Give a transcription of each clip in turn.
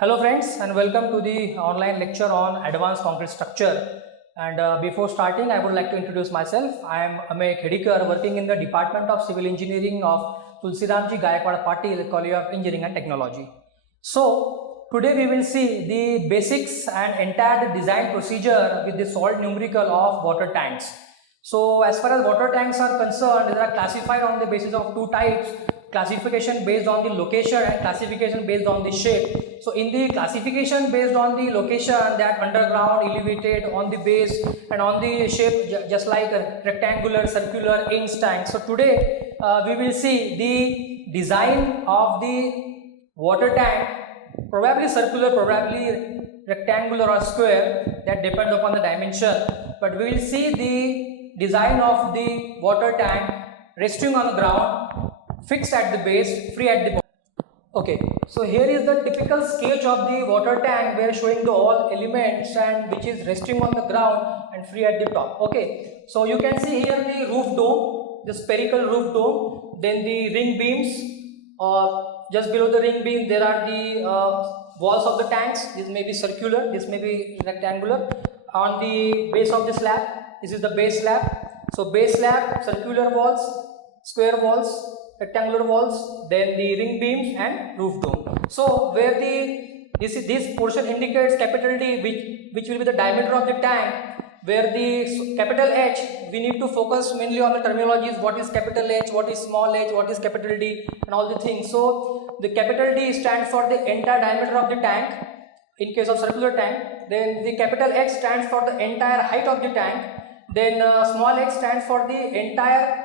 Hello friends and welcome to the online lecture on advanced concrete structure. And before starting, I would like to introduce myself. I am Amey Khedikar, working in the Department of Civil Engineering of Tulsiramji, Gaikwad-Patil, College of Engineering and Technology. So today we will see the basics and entire design procedure with the solved numerical of water tanks. So as far as water tanks are concerned, they are classified on the basis of two types. Classification based on the location and classification based on the shape. So in the classification based on the location, that underground, elevated, on the base, and on the shape just like a rectangular, circular, inch tank. So today we will see the design of the water tank, probably circular, probably rectangular or square, that depends upon the dimension, but we will see the design of the water tank resting on the ground, fixed at the base, free at the bottom. Okay, so here is the typical sketch of the water tank. We are showing the all elements and which is resting on the ground and free at the top. Okay, so you can see here the roof dome, the spherical roof dome, then the ring beams. Just below the ring beam there are the walls of the tanks. This may be circular, this may be rectangular. On the base of the slab, this is the base slab. So base slab, circular walls, square walls, rectangular walls, then the ring beams and roof dome. So where this portion indicates capital D, which will be the diameter of the tank, where the capital H, we need to focus mainly on the terminologies, what is capital H, what is small h, what is capital D, and all the things. So the capital D stands for the entire diameter of the tank in case of circular tank, then the capital H stands for the entire height of the tank, then small h stands for the entire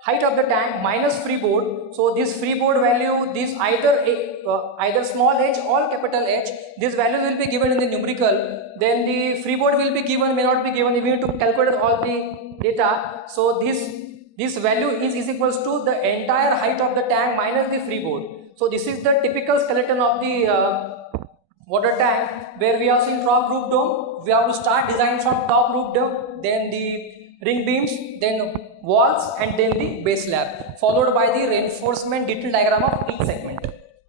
height of the tank minus freeboard. So this freeboard value, this either small h or capital H, this value will be given in the numerical. Then the freeboard will be given, may not be given. We need to calculate all the data. So this value is equals to the entire height of the tank minus the freeboard. So this is the typical skeleton of the water tank, where we have seen top roof dome. We have to start design from top roof dome, then the ring beams, then walls, and then the base slab, followed by the reinforcement detail diagram of each segment.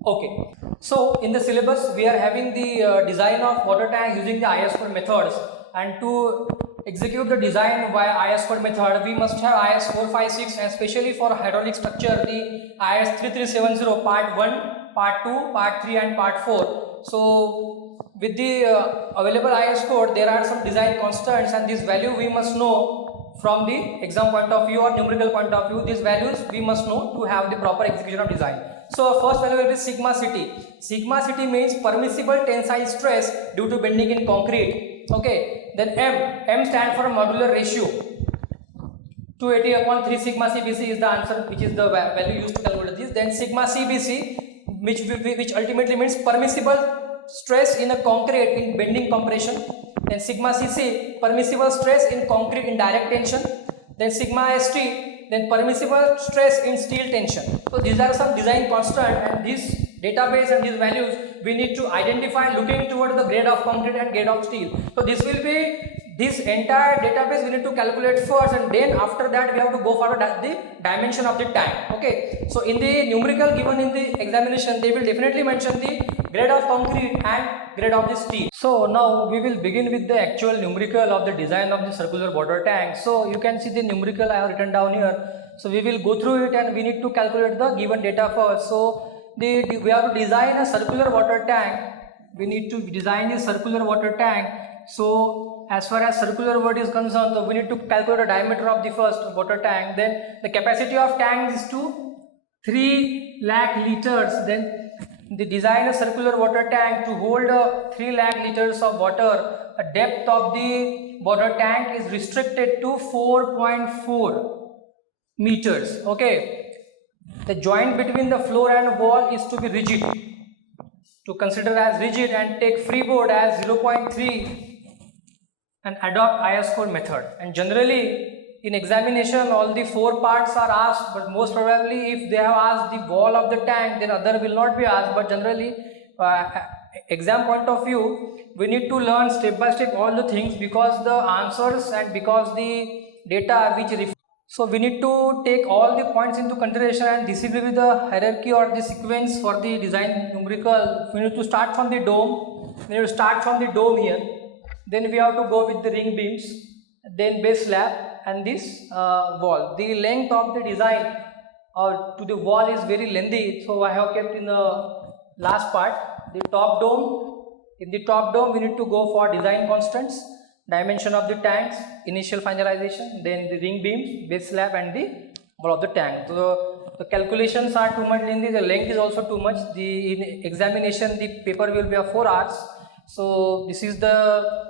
Okay, so in the syllabus we are having the design of water tank using the IS code methods, and to execute the design via IS code method we must have IS 456, and especially for hydraulic structure the IS 3370 part 1, part 2, part 3 and part 4. So with the available IS code there are some design constants, and this value we must know from the exam point of view or numerical point of view. These values we must know to have the proper execution of design. So first value will be sigma CT. Sigma CT means permissible tensile stress due to bending in concrete. Okay, then M stands for modular ratio. 280 upon 3 sigma CBC is the answer, which is the value used to calculate this. Then sigma CBC, which ultimately means permissible stress in a concrete in bending compression. Then sigma CC, permissible stress in concrete in direct tension. Then sigma ST, then permissible stress in steel tension. So these are some design constant, and this database and these values we need to identify looking towards the grade of concrete and grade of steel. So this entire database we need to calculate first, and then after that we have to go for the dimension of the tank. Okay, so in the numerical given in the examination they will definitely mention the grade of concrete and grade of the steel. So now we will begin with the actual numerical of the design of the circular water tank. So you can see the numerical I have written down here. So we will go through it, and we need to calculate the given data first. So we have to design a circular water tank. We need to design a circular water tank. So as far as circular word is concerned, so we need to calculate the diameter of the first water tank. Then the capacity of tank is to 3 lakh liters. Then the design a circular water tank to hold 3 lakh liters of water. The depth of the water tank is restricted to 4.4 meters. Okay, the joint between the floor and wall is to be rigid, to consider as rigid, and take freeboard as 0.3 and adopt IS code method. And generally in examination all the 4 parts are asked, but most probably if they have asked the wall of the tank then other will not be asked. But generally exam point of view we need to learn step by step all the things, because the answers and because the data which So we need to take all the points into consideration, and this will be the hierarchy or the sequence for the design numerical. We need to start from the dome. We need to start from the dome here. Then we have to go with the ring beams, then base slab and this wall. The length of the design to the wall is very lengthy, so I have kept in the last part. The top dome. In the top dome we need to go for design constants, dimension of the tanks, initial finalization, then the ring beams, base slab and the wall of the tank. So the calculations are too much lengthy, the length is also too much. In examination the paper will be of 4 hours. So this is the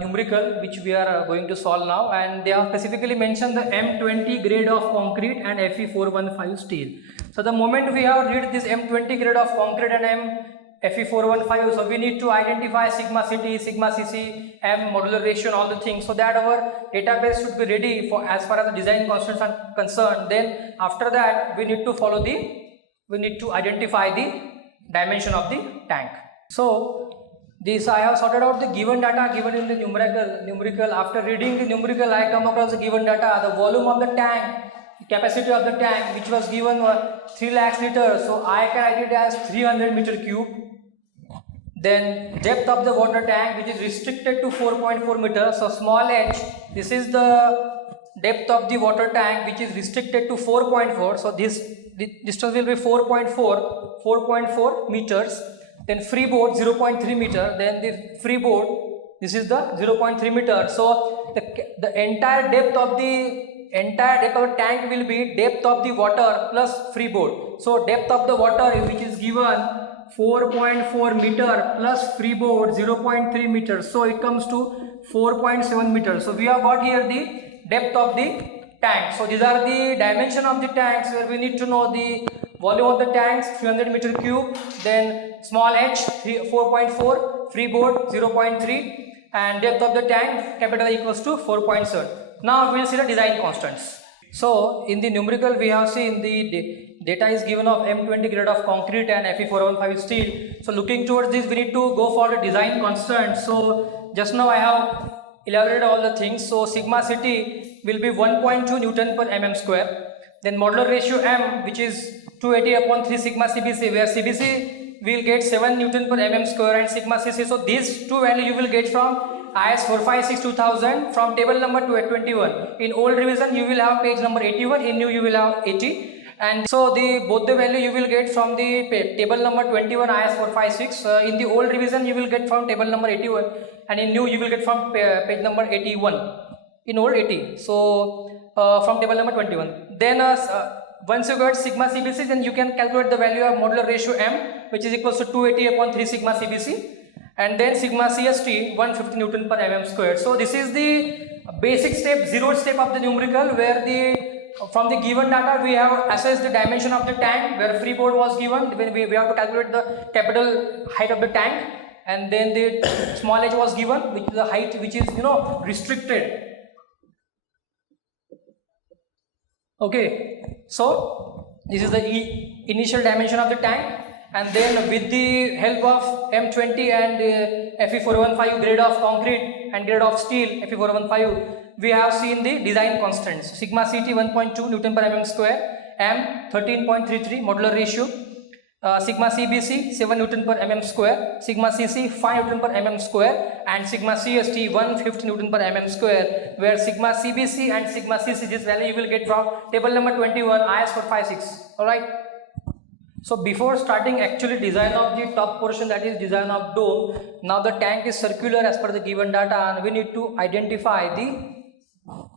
numerical which we are going to solve now, and they have specifically mentioned the M20 grade of concrete and Fe415 steel. So the moment we have read this M20 grade of concrete and Fe415, so we need to identify sigma CT, sigma CC, M, modular ratio and all the things, so that our database should be ready for as far as the design constants are concerned. Then after that we need to identify the dimension of the tank. So this I have sorted out the given data given in the numerical. After reading the numerical, I come across the given data, the volume of the tank, the capacity of the tank which was given 3 lakhs liters, so I can write it as 300 meter cube. Then depth of the water tank which is restricted to 4.4 meters, so small h, this is the depth of the water tank which is restricted to 4.4, so this distance will be 4.4 meters. Then freeboard 0.3 meter, then the freeboard, this is the 0.3 meter. So the entire depth of the tank will be depth of the water plus freeboard. So depth of the water which is given 4.4 meter plus freeboard 0.3 meter, so it comes to 4.7 meters. So we have got here the depth of the tank. So these are the dimension of the tanks, where we need to know the volume of the tanks 300 meter cube, then small h 4.4, freeboard 0.3, and depth of the tank capital equals to 4.7. Now we will see the design constants. So in the numerical we have seen the data is given of M20 grade of concrete and Fe415 steel. So looking towards this we need to go for the design constant. So just now I have elaborated all the things. So sigma CT will be 1.2 Newton per mm square. Then modular ratio M which is 280 upon 3 sigma CBC, where CBC will get 7 Newton per mm square and sigma CC. So these two values you will get from IS 456 2000 from table number 21. In old revision you will have page number 81, in new you will have 80. And so both the value you will get from the table number 21 IS 456. In the old revision you will get from table number 81, and in new you will get from page number 81. In old 80. So from table number 21. Then once you got sigma CBC, then you can calculate the value of modular ratio M which is equals to 280 upon 3 sigma CBC, and then sigma CST 150 Newton per mm square. So this is the basic step, 0th step of the numerical, where from the given data we have assessed the dimension of the tank, where freeboard was given. When we have to calculate the capital height of the tank, and then the small h was given, which is the height which is restricted. Okay, so this is the initial dimension of the tank, and then with the help of M20 and Fe415 grade of concrete and grade of steel Fe415, we have seen the design constants. Sigma CT 1.2 Newton per mm square, M 13.33 modular ratio, sigma CBC 7 Newton per mm square, sigma CC 5 Newton per mm square, and sigma CST 150 Newton per mm square, where sigma CBC and sigma CC, this value you will get from table number 21 IS 456. Alright. So before starting actually design of the top portion, that is design of dome, now the tank is circular as per the given data, and we need to identify the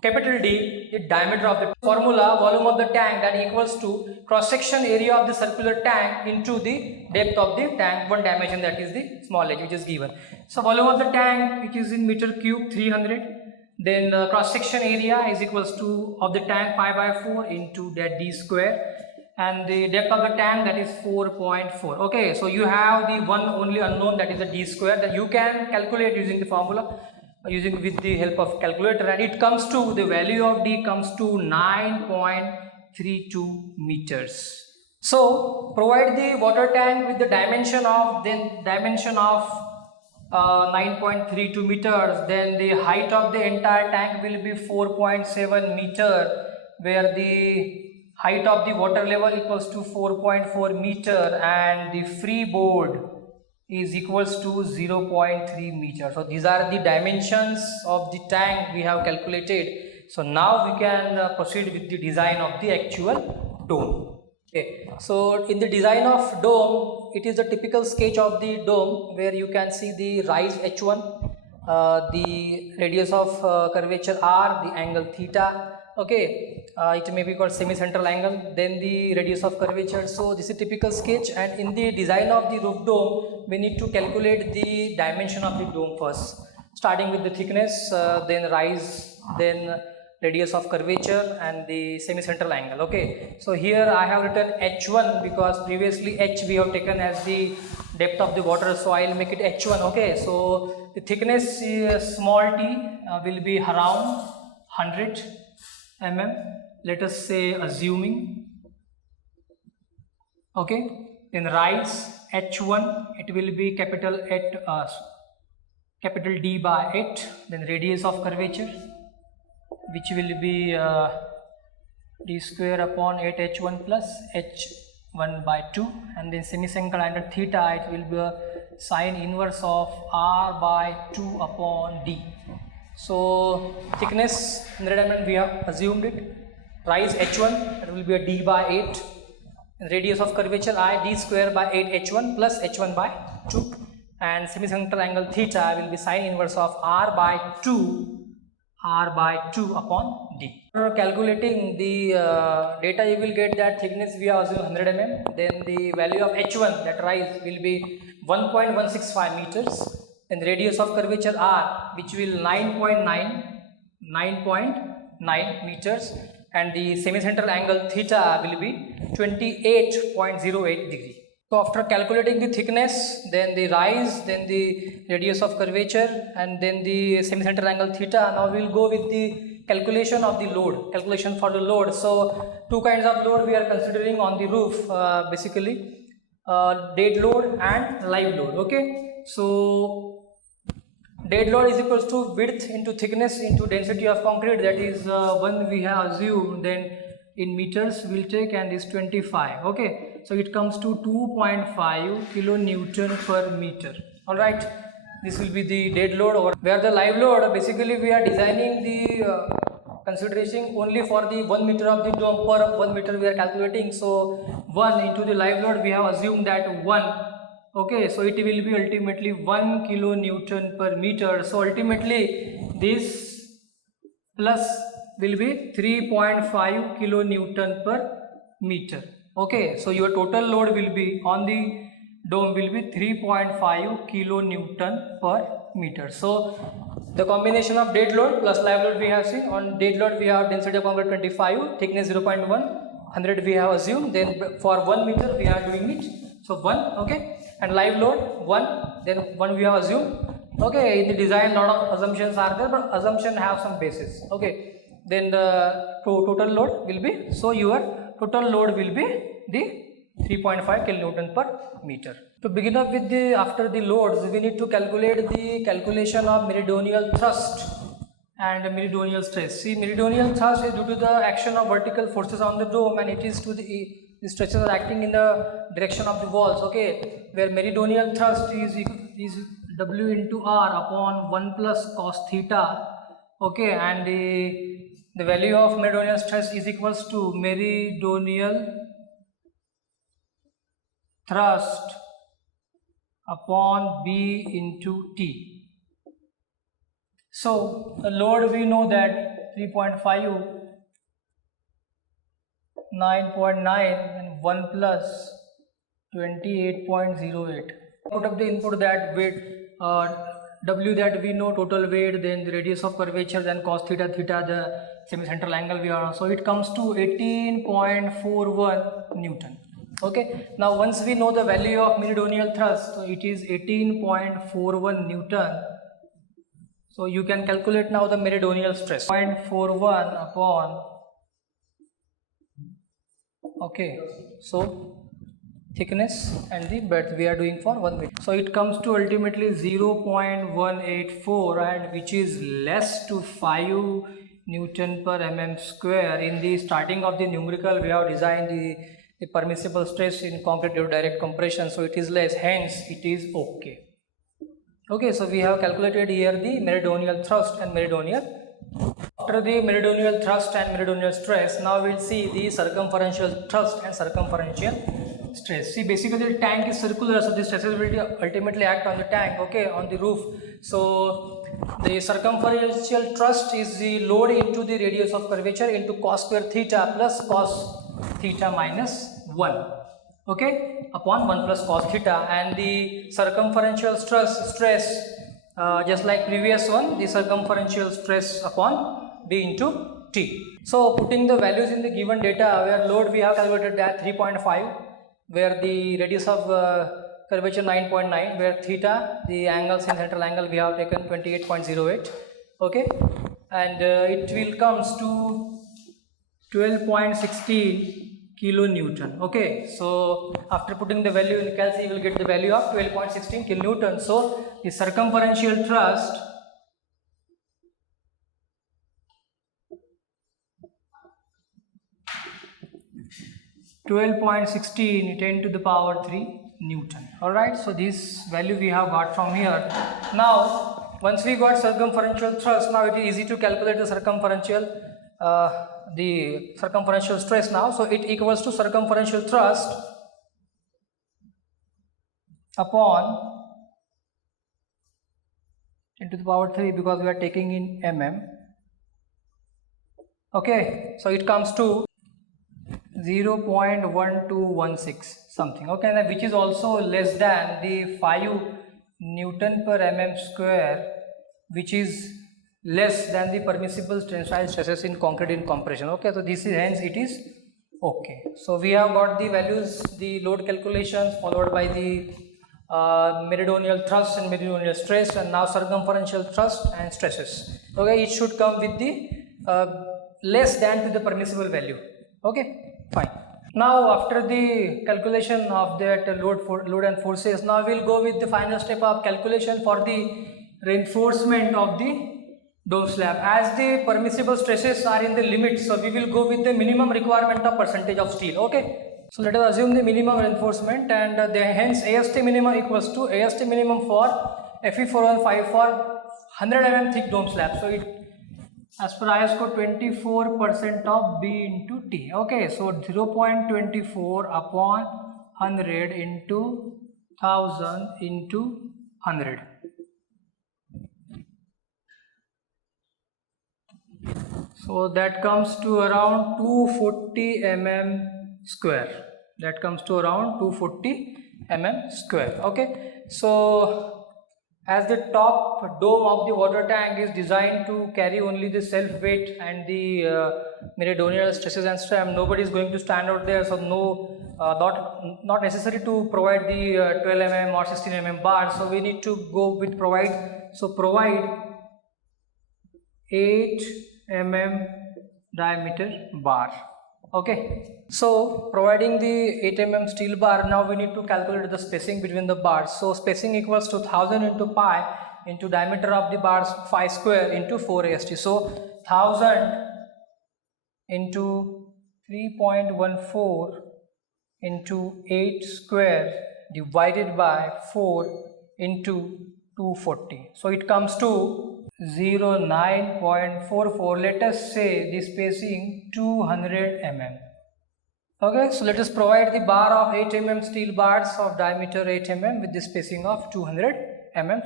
capital D, the diameter of the formula, volume of the tank, that equals to cross section area of the circular tank into the depth of the tank, one dimension, that is the small h which is given. So volume of the tank which is in meter cube 300, then the cross section area is equals to of the tank pi by 4 into that d square, and the depth of the tank, that is 4.4. okay, so you have the one only unknown, that is the d square, that you can calculate using the formula, with the help of calculator, and it comes to the value of d comes to 9.32 meters. So provide the water tank with the dimension of 9.32 meters, then the height of the entire tank will be 4.7 meter, where the height of the water level equals to 4.4 meter and the freeboard is equals to 0.3 meter. So these are the dimensions of the tank we have calculated. So now we can proceed with the design of the actual dome. Okay. So in the design of dome, it is a typical sketch of the dome where you can see the rise h1, the radius of curvature r, the angle theta. Okay, it may be called semi-central angle, then the radius of curvature. So this is typical sketch, and in the design of the roof dome we need to calculate the dimension of the dome first, starting with the thickness, then rise, then radius of curvature and the semi-central angle. Okay, so here I have written h1 because previously h we have taken as the depth of the water, so I will make it h1. Okay, so the thickness is small t will be around 100 mm, let us say, assuming. Okay, then rise h1, it will be capital D by 8, then radius of curvature which will be d square upon 8 h1 plus h1 by 2, and then semi-central angle theta, it will be a sine inverse of r by 2 upon d. So thickness 100 mm we have assumed it, rise h1, that will be a d by 8, and radius of curvature I, d square by 8 h1 plus h1 by 2, and semi-central angle theta will be sine inverse of r by 2 upon d. For calculating the data, you will get that thickness we have assumed 100 mm, then the value of h1, that rise, will be 1.165 meters, and radius of curvature r, which will 9.9 meters, and the semi-central angle theta will be 28.08 degree. So after calculating the thickness, then the rise, then the radius of curvature, and then the semi-central angle theta, now we will go with the calculation of the load, calculation for the load. So two kinds of load we are considering on the roof, basically dead load and live load. Okay, so dead load is equals to width into thickness into density of concrete, that is one we have assumed, then in meters we will take, and is 25. Okay, so it comes to 2.5 kilonewton per meter. All right, this will be the dead load. Or where the live load, basically we are designing the consideration only for the 1 meter of the dome. Per 1 meter we are calculating, so 1 into the live load we have assumed that 1. Okay, so it will be ultimately 1 kilonewton per meter. So ultimately this plus will be 3.5 kilonewton per meter. Okay, so your total load will be on the dome will be 3.5 kilonewton per meter. So the combination of dead load plus live load we have seen. On dead load we have density of concrete 25, thickness 0.1, 100 we have assumed, then for 1 meter we are doing it, so 1. Okay, and live load 1, then 1 we have assumed. Okay, in the design lot of assumptions are there, but assumption have some basis. Okay, then the total load will be, so your total load will be the 3.5 kilonewton per meter. To begin up with the, after the loads, we need to calculate the calculation of meridional thrust and meridional stress. See, meridional thrust is due to the action of vertical forces on the dome, and it is to the stresses are acting in the direction of the walls. Okay, where meridional thrust is W into R upon 1 plus cos theta. Okay, and the value of meridional stress is equals to meridional thrust upon B into T. So the load we know that 3.5, 9.9 and 1 plus 28.08. Out of the input that weight W that we know, total weight, then the radius of curvature, then cos theta, the semi-central angle we are, so it comes to 18.41 Newton. Okay, now once we know the value of meridional thrust, so it is 18.41 Newton. So you can calculate now the meridional stress. 0.41 upon, okay, so thickness and the breadth we are doing for 1 meter. So it comes to ultimately 0.184, and which is less to 5 Newton per mm square. In the starting of the numerical, we have designed the permissible stress in concrete due to direct compression, so it is less, hence it is okay. Okay, so we have calculated here the meridional thrust and meridional. After the meridional thrust and meridional stress, now we'll see the circumferential thrust and circumferential stress. See, basically the tank is circular, so the stresses will ultimately act on the tank, okay, on the roof. So the circumferential thrust is the load into the radius of curvature into cos square theta plus cos theta minus 1, okay, upon 1 plus cos theta, and the circumferential stress just like previous one, the circumferential stress upon B into T. So putting the values in the given data, where load we have calculated that 3.5, where the radius of curvature 9.9, where theta, the angles in central angle, we have taken 28.08, okay, and it will comes to 12.16 kilonewton. Okay, so after putting the value in calc, you will get the value of 12.16 kilonewton. So the circumferential thrust (12.16 10 to the power 3 Newton). Alright, so this value we have got from here. Now once we got circumferential thrust, now it is easy to calculate the circumferential stress now. So it equals to circumferential thrust upon 10 to the power 3, because we are taking in mm. Okay, so it comes to 0.1216 something, okay, and which is also less than the 5 Newton per mm square, which is less than the permissible tensile stresses in concrete in compression. Okay, so this is, hence it is okay. So we have got the values, the load calculations, followed by the meridional thrust and meridional stress, and now circumferential thrust and stresses. Okay, it should come with the less than to the permissible value. Okay, fine. Now after the calculation of that load and forces, now we'll go with the final step of calculation for the reinforcement of the dome slab. As the permissible stresses are in the limit, so we will go with the minimum requirement of percentage of steel. Okay, so let us assume the minimum reinforcement, and hence AST minimum equals to AST minimum for Fe415 for 100 mm thick dome slab. So it, as per IS code, 24% of B into T. Okay, so 0.24 upon 100 into 1000 into 100. So that comes to around 240 mm square. That comes to around 240 mm square. Okay, so as the top dome of the water tank is designed to carry only the self weight and the meridional stresses and strain, nobody is going to stand out there, so no, not necessary to provide the 12 mm or 16 mm bar. So we need to go with provide 8 mm diameter bar. Okay, so providing the 8 mm steel bar, now we need to calculate the spacing between the bars. So spacing equals to 1000 into pi into diameter of the bars phi square into 4 AST. So 1000 into 3.14 into 8 square divided by 4 into 240. So it comes to 09.44. let us say the spacing 200 mm. Okay, so let us provide the bar of 8 mm steel bars of diameter 8 mm with the spacing of 200 mm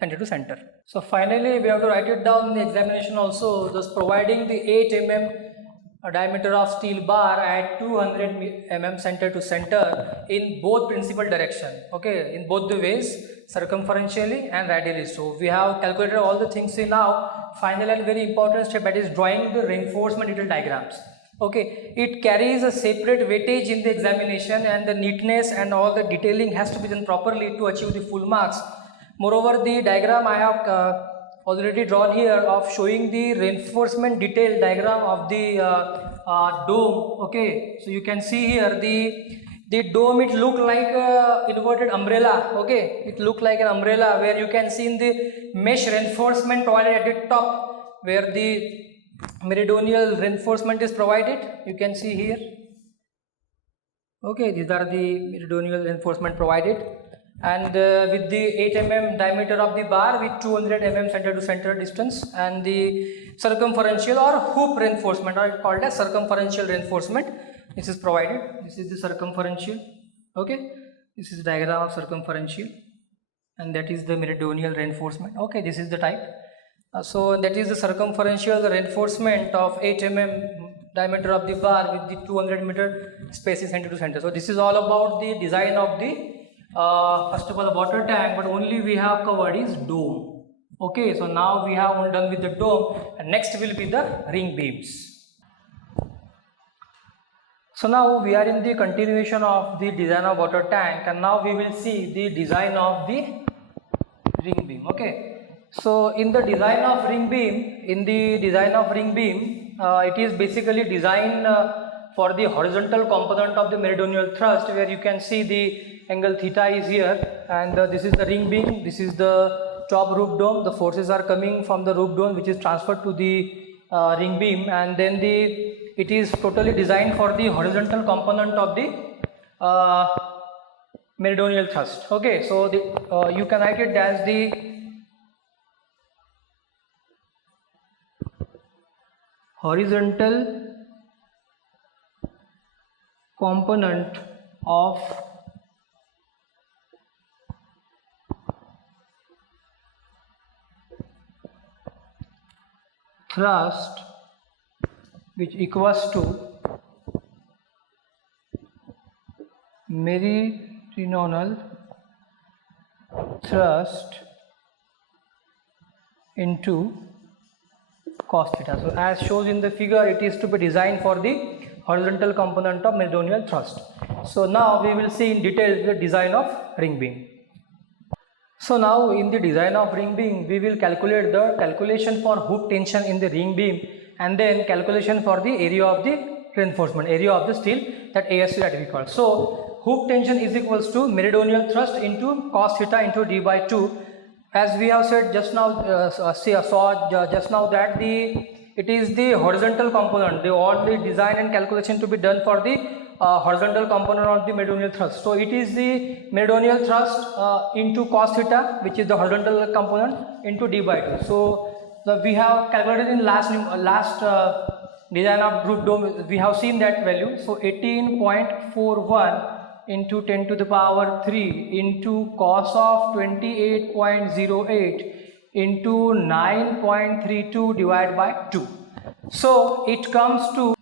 center to center. So finally we have to write it down in the examination also, thus providing the 8 mm diameter of steel bar at 200 mm center to center in both principal direction. Okay, in both the ways, circumferentially and radially. So we have calculated all the things. See, now final and very important step, that is drawing the reinforcement detail diagrams. Okay, it carries a separate weightage in the examination, and the neatness and all the detailing has to be done properly to achieve the full marks. Moreover, the diagram I have already drawn here of showing the reinforcement detail diagram of the dome. Okay, so you can see here the dome, it look like a inverted umbrella. Okay, it look like an umbrella, where you can see in the mesh reinforcement toilet at the top, where the meridional reinforcement is provided. You can see here. Okay, these are the meridional reinforcement provided, and with the 8 mm diameter of the bar with 200 mm center to center distance, and the circumferential or hoop reinforcement, or called as circumferential reinforcement, this is provided. This is the circumferential. Okay, this is diagram of circumferential, and that is the meridional reinforcement. Okay, this is the type. So that is the circumferential reinforcement of 8 mm diameter of the bar with the 200 meter spacing center to center. So this is all about the design of the first of all water tank, but only we have covered is dome. Okay, so now we have done with the dome, and next will be the ring beams. So now we are in the continuation of the design of water tank, and now we will see the design of the ring beam. Okay, so in the design of ring beam, it is basically designed for the horizontal component of the meridional thrust, where you can see the angle theta is here, and this is the ring beam, this is the top roof dome. The forces are coming from the roof dome, which is transferred to the ring beam, and then it is totally designed for the horizontal component of the meridional thrust. Okay, so you can write it as the horizontal component of thrust, which equals to meridional thrust into cos theta. So as shows in the figure, it is to be designed for the horizontal component of meridional thrust. So now we will see in detail the design of ring beam. So now in the design of ring beam, we will calculate the calculation for hook tension in the ring beam, and then calculation for the area of the reinforcement, area of the steel, that AST that we call. So hook tension is equals to meridional thrust into cos theta into d by 2. As we have said just now, just now that it is the horizontal component. All the design and calculation to be done for the horizontal component of the meridional thrust. So it is the meridional thrust into cos theta, which is the horizontal component, into d by 2. So we have calculated in last design of roof dome. We have seen that value. So 18.41 into 10 to the power 3 into cos of 28.08 into 9.32 divided by 2. So it comes to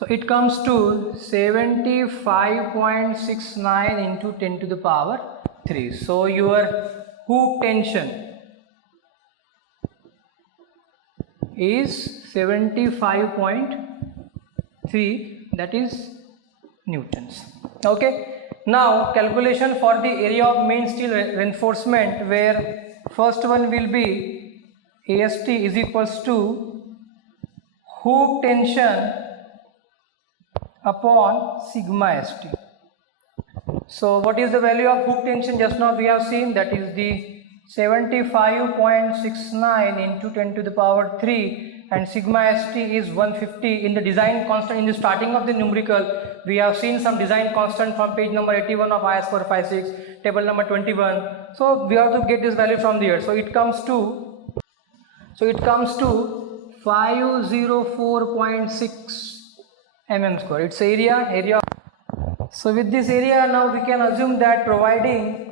75.69 into 10 to the power 3. So your hook tension is 75.3, that is newtons. Okay, now calculation for the area of main steel reinforcement, where first one will be AST is equals to hook tension upon sigma ST. So what is the value of hook tension? Just now we have seen, that is the 75.69 into 10 to the power 3, and sigma ST is 150. In the design constant, in the starting of the numerical, we have seen some design constant from page number 81 of IS 456, table number 21. So we have to get this value from there. So it comes to 504.6 mm square. Its area. So with this area, now we can assume that providing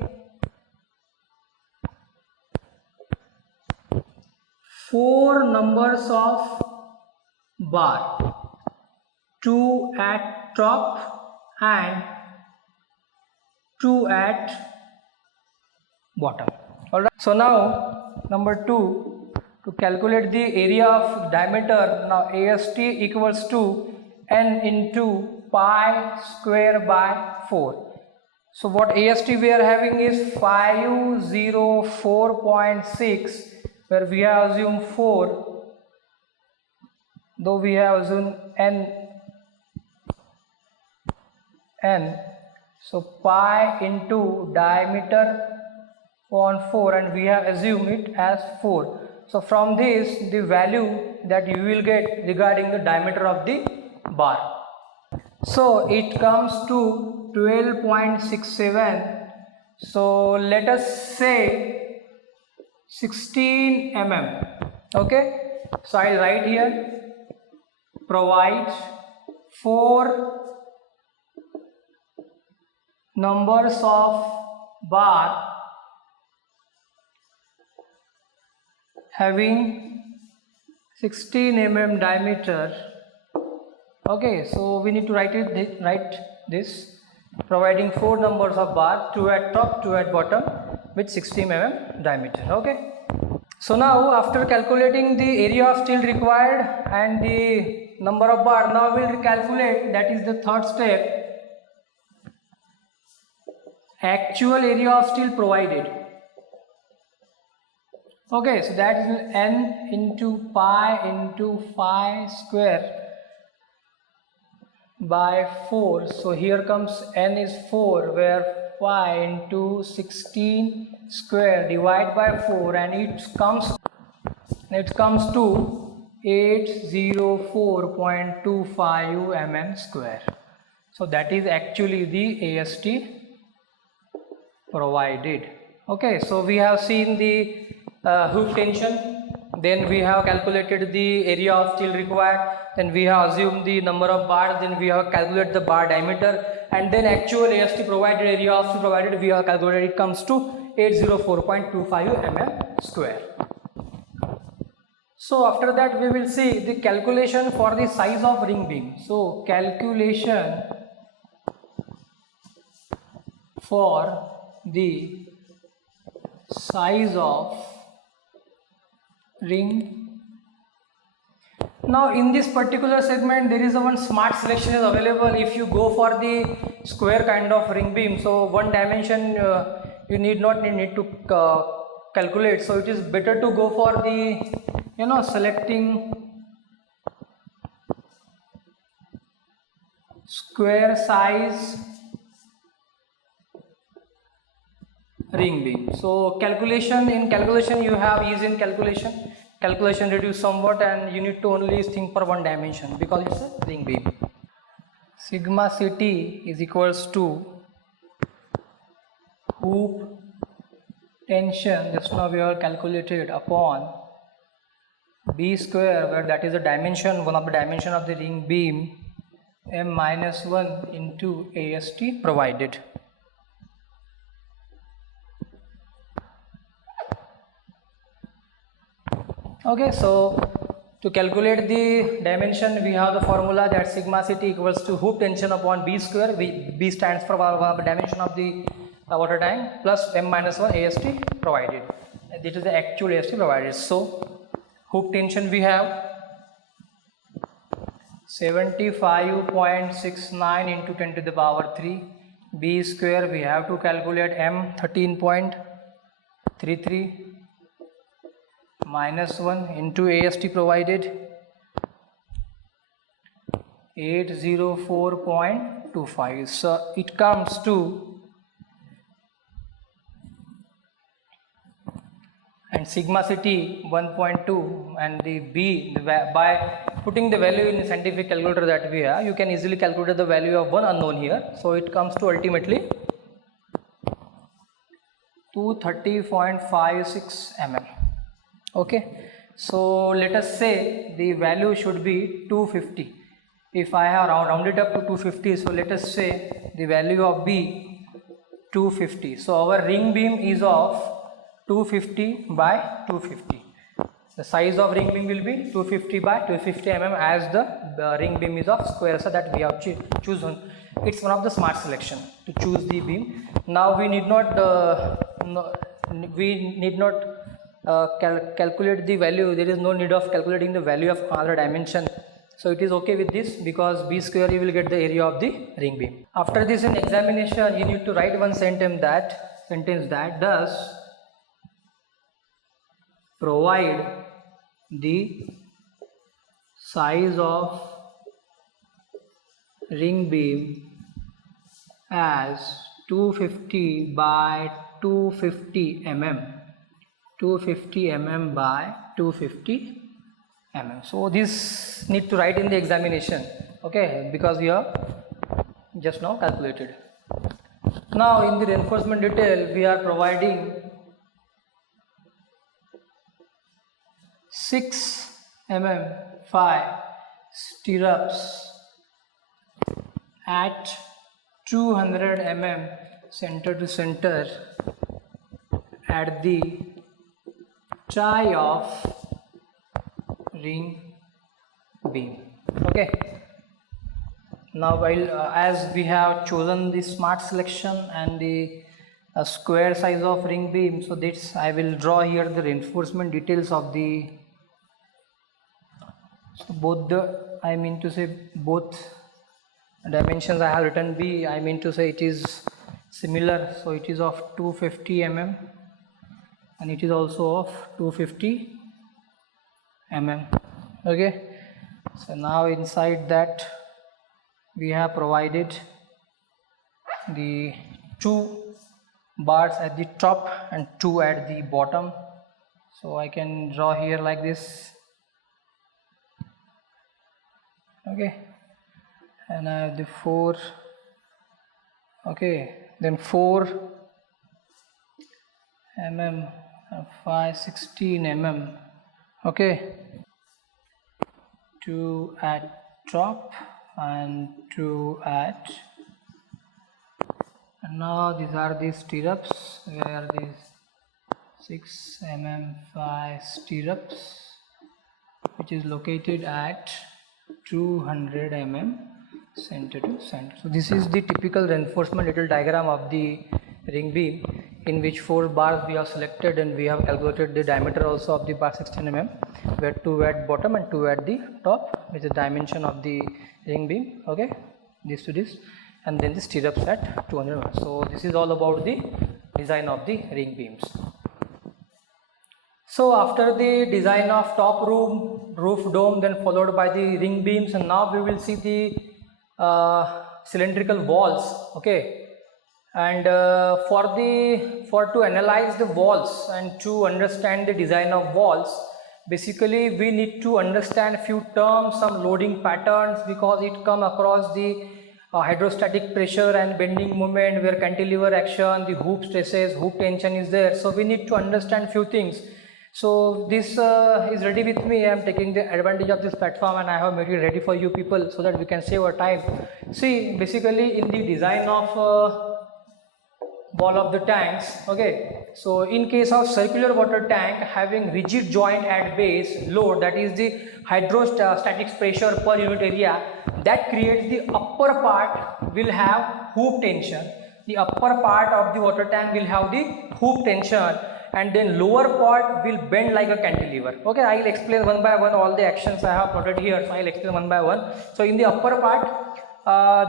4 numbers of bar, 2 at top and 2 at bottom. Alright. So now number 2, to calculate the area of diameter, now AST equals to n into pi square by 4. So what AST we are having is 504.6, where we have assumed 4, though we have assumed n. So pi into diameter upon 4, and we have assumed it as 4. So from this, the value that you will get regarding the diameter of the bar. So it comes to 12.67. So let us say 16 mm. Okay, so I'll write here, provides 4 numbers of bar having 16 mm diameter. Okay, so we need to write this, providing 4 numbers of bar, 2 at top, 2 at bottom, with 16 mm diameter. Okay, so now after calculating the area of steel required and the number of bar, now we will calculate, that is the third step, actual area of steel provided. Okay, so that is n into pi into phi square by 4. So here comes n is 4, where pi into 16 square divided by 4, and it comes to 804.25 mm square. So that is actually the AST provided. Okay, so we have seen the hook tension, then we have calculated the area of steel required, then we have assumed the number of bars, then we have calculated the bar diameter, and then actual AST provided, area of steel provided, we have calculated, it comes to 804.25 mm square. So after that we will see the calculation for the size of ring beam. So calculation for the size of ring. Now in this particular segment there is a one smart selection is available. If you go for the square kind of ring beam, so one dimension you need to calculate, so it is better to go for the selecting square size ring beam. So calculation you have ease in calculation reduce somewhat, and you need to only think for one dimension because it's a ring beam. Sigma CT is equals to hoop tension, just now we have calculated, upon B square, where that is the dimension, one of the dimension of the ring beam, m-1 into AST provided. Okay, so to calculate the dimension we have the formula that sigma CT equals to hoop tension upon B square. B stands for one of the dimension of the water tank, plus m-1 AST provided. This is the actual AST provided. So hoop tension we have 75.69 into 10 to the power 3. B square we have to calculate m 13.33 minus 1 into AST provided 804.25. So it comes to, and sigma CT 1.2, and the B, by putting the value in the scientific calculator that we have, you can easily calculate the value of one unknown here. So it comes to ultimately 230.56 mm. Okay, so let us say the value should be 250. If I have rounded up to 250, so let us say the value of B 250. So our ring beam is of 250 by 250. The size of ring beam will be 250 by 250 mm, as the ring beam is of square, so that we have chosen. It's one of the smart selection to choose the beam. Now we need not calculate the value. There is no need of calculating the value of another dimension, so it is okay with this, because B square you will get the area of the ring beam. After this, in examination you need to write one sentence that does provide the size of ring beam as 250 by 250 mm 250 mm by 250 mm. So this need to write in the examination, okay, because we have just now calculated. Now in the reinforcement detail we are providing 6 mm 5 stirrups at 200 mm center to center at the tie of ring beam. Okay. Now while as we have chosen the smart selection and the square size of ring beam, so this I will draw here the reinforcement details of the, so both the, I mean to say both dimensions I have written B, I mean to say it is similar, so it is of 250 mm and it is also of 250 mm. Okay, so now inside that we have provided the 2 bars at the top and 2 at the bottom, so I can draw here like this. Okay, and I have the 4, okay, then 4 mm, 5, 16 mm, okay, 2 at top and 2 at, and now these are the stirrups, where these 6 mm 5 stirrups which is located at 200 mm center to center. So this is the typical reinforcement detail diagram of the ring beam, in which 4 bars we have selected and we have calculated the diameter also of the bar 16 mm, where 2 at bottom and 2 at the top, which is the dimension of the ring beam. Okay, this to this, and then the stirrups at 200 mm. So this is all about the design of the ring beams. So after the design of top roof dome, then followed by the ring beams, and now we will see the cylindrical walls. Okay, and for to analyze the walls and to understand the design of walls, basically we need to understand few terms, some loading patterns, because it come across the hydrostatic pressure and bending moment, where cantilever action, the hoop stresses, hoop tension is there. So we need to understand few things. So this is ready with me. I am taking the advantage of this platform and I have made it ready for you people so that we can save our time. See, basically in the design of wall of the tanks, okay, so in case of circular water tank having rigid joint at base load, that is the hydrostatic pressure per unit area, that creates the upper part will have hoop tension. The upper part of the water tank will have the hoop tension, and then lower part will bend like a cantilever. Okay, I will explain one by one all the actions I have plotted here, so I will explain one by one. So in the upper part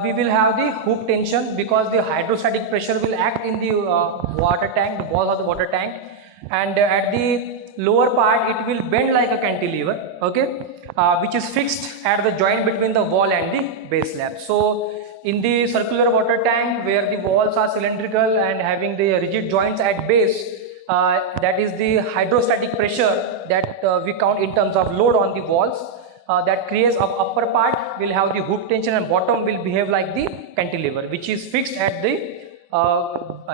we will have the hoop tension, because the hydrostatic pressure will act in the water tank, the walls of the water tank, and at the lower part it will bend like a cantilever, okay, which is fixed at the joint between the wall and the base slab. So in the circular water tank, where the walls are cylindrical and having the rigid joints at base, that is the hydrostatic pressure that we count in terms of load on the walls, that creates of upper part will have the hoop tension and bottom will behave like the cantilever, which is fixed at the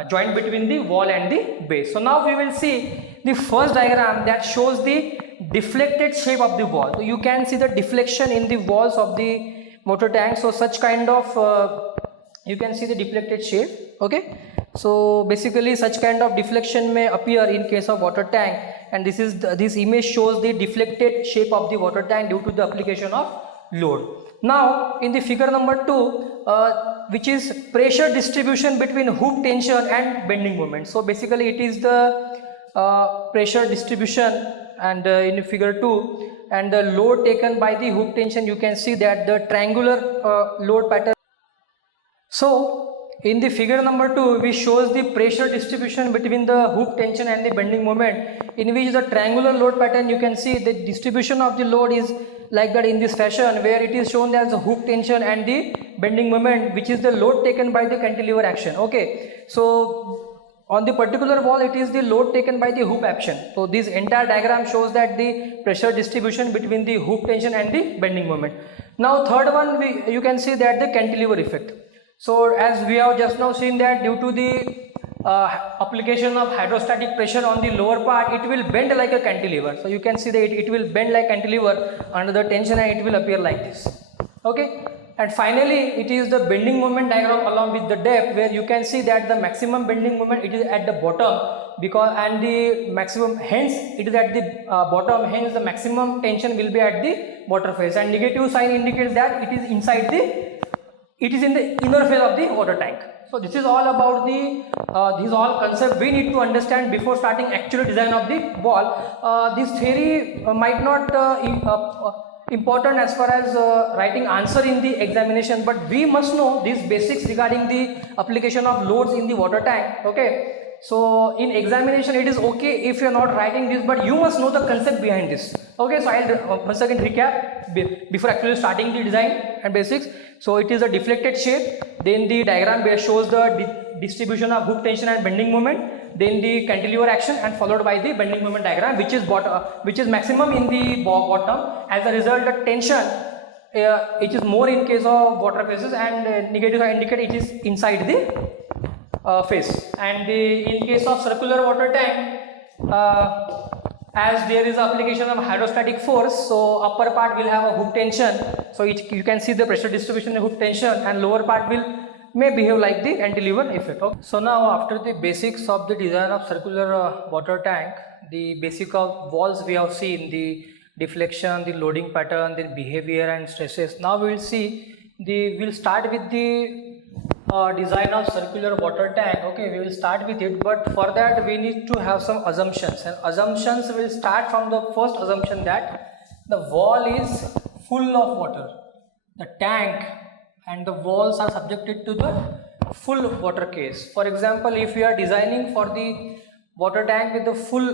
joint between the wall and the base. So now we will see the first diagram that shows the deflected shape of the wall. So you can see the deflection in the walls of the water tank. So such kind of you can see the deflected shape. Okay, so basically such kind of deflection may appear in case of water tank, and this image shows the deflected shape of the water tank due to the application of load. Now in the figure number 2, which is pressure distribution between hoop tension and bending moment. So basically it is the pressure distribution, and in figure 2, and the load taken by the hoop tension, you can see that the triangular load pattern. So in the figure number 2, we shows the pressure distribution between the hoop tension and the bending moment, in which the triangular load pattern, you can see the distribution of the load is like that in this fashion, where it is shown as the hoop tension and the bending moment, which is the load taken by the cantilever action. Okay, so On the particular wall, it is the load taken by the hoop action. So this entire diagram shows that the pressure distribution between the hoop tension and the bending moment. Now third one, you can see that the cantilever effect. So as we have just now seen that due to the application of hydrostatic pressure on the lower part, it will bend like a cantilever. So you can see that it will bend like cantilever under the tension and it will appear like this. Okay. And finally, it is the bending moment diagram along with the depth, where you can see that the maximum bending moment it is at the bottom, because and the maximum, hence it is at the bottom, hence the maximum tension will be at the water phase, and negative sign indicates that it is inside the, it is in the inner phase of the water tank. So this is all about the these all concepts we need to understand before starting actual design of the wall. This theory might not important as far as writing answer in the examination, but we must know these basics regarding the application of loads in the water tank. Okay, so in examination it is okay if you are not writing this, but you must know the concept behind this. Okay, so I'll once again recap before actually starting the design and basics. So it is a deflected shape, then the diagram shows the distribution of hook tension and bending moment, then the cantilever action, and followed by the bending moment diagram, which is maximum in the bottom. As a result, the tension it is more in case of water phases, and negative indicate it is inside the phase. And in case of circular water tank, as there is application of hydrostatic force, so upper part will have a hook tension, so you can see the pressure distribution in hook tension, and lower part may behave like the cantilever effect. Okay. So now after the basics of the design of circular water tank, the basic of walls we have seen, the deflection, the loading pattern, the behavior and stresses. Now we will see we'll start with the design of circular water tank. Okay, we will start with it, but for that we need to have some assumptions, and assumptions will start from the first assumption that the wall is full of water. The tank and the walls are subjected to the full water case. For example, if we are designing for the water tank with the full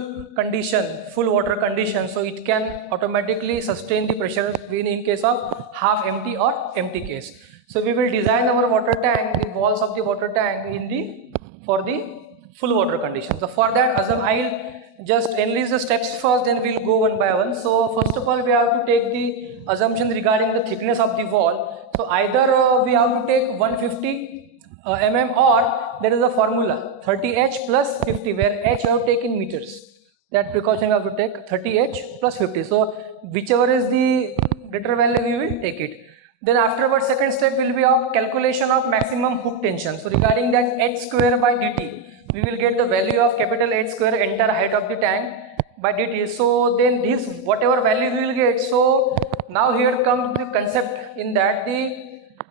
water condition, so it can automatically sustain the pressure in case of half empty or empty case. So we will design our water tank, the walls of the water tank for the full water condition. So for that, I'll just enlist the steps first, then we'll go one by one. So first of all, we have to take the assumption regarding the thickness of the wall. So either we have to take 150 mm, or there is a formula 30H plus 50, where H you have to take in meters. That precaution we have to take 30H plus 50. So whichever is the greater value, we will take it. Then afterwards, second step will be of calculation of maximum hook tension. So regarding that H square by dt, we will get the value of capital H square entire height of the tank by dt. So then this whatever value we will get. So now here comes the concept in that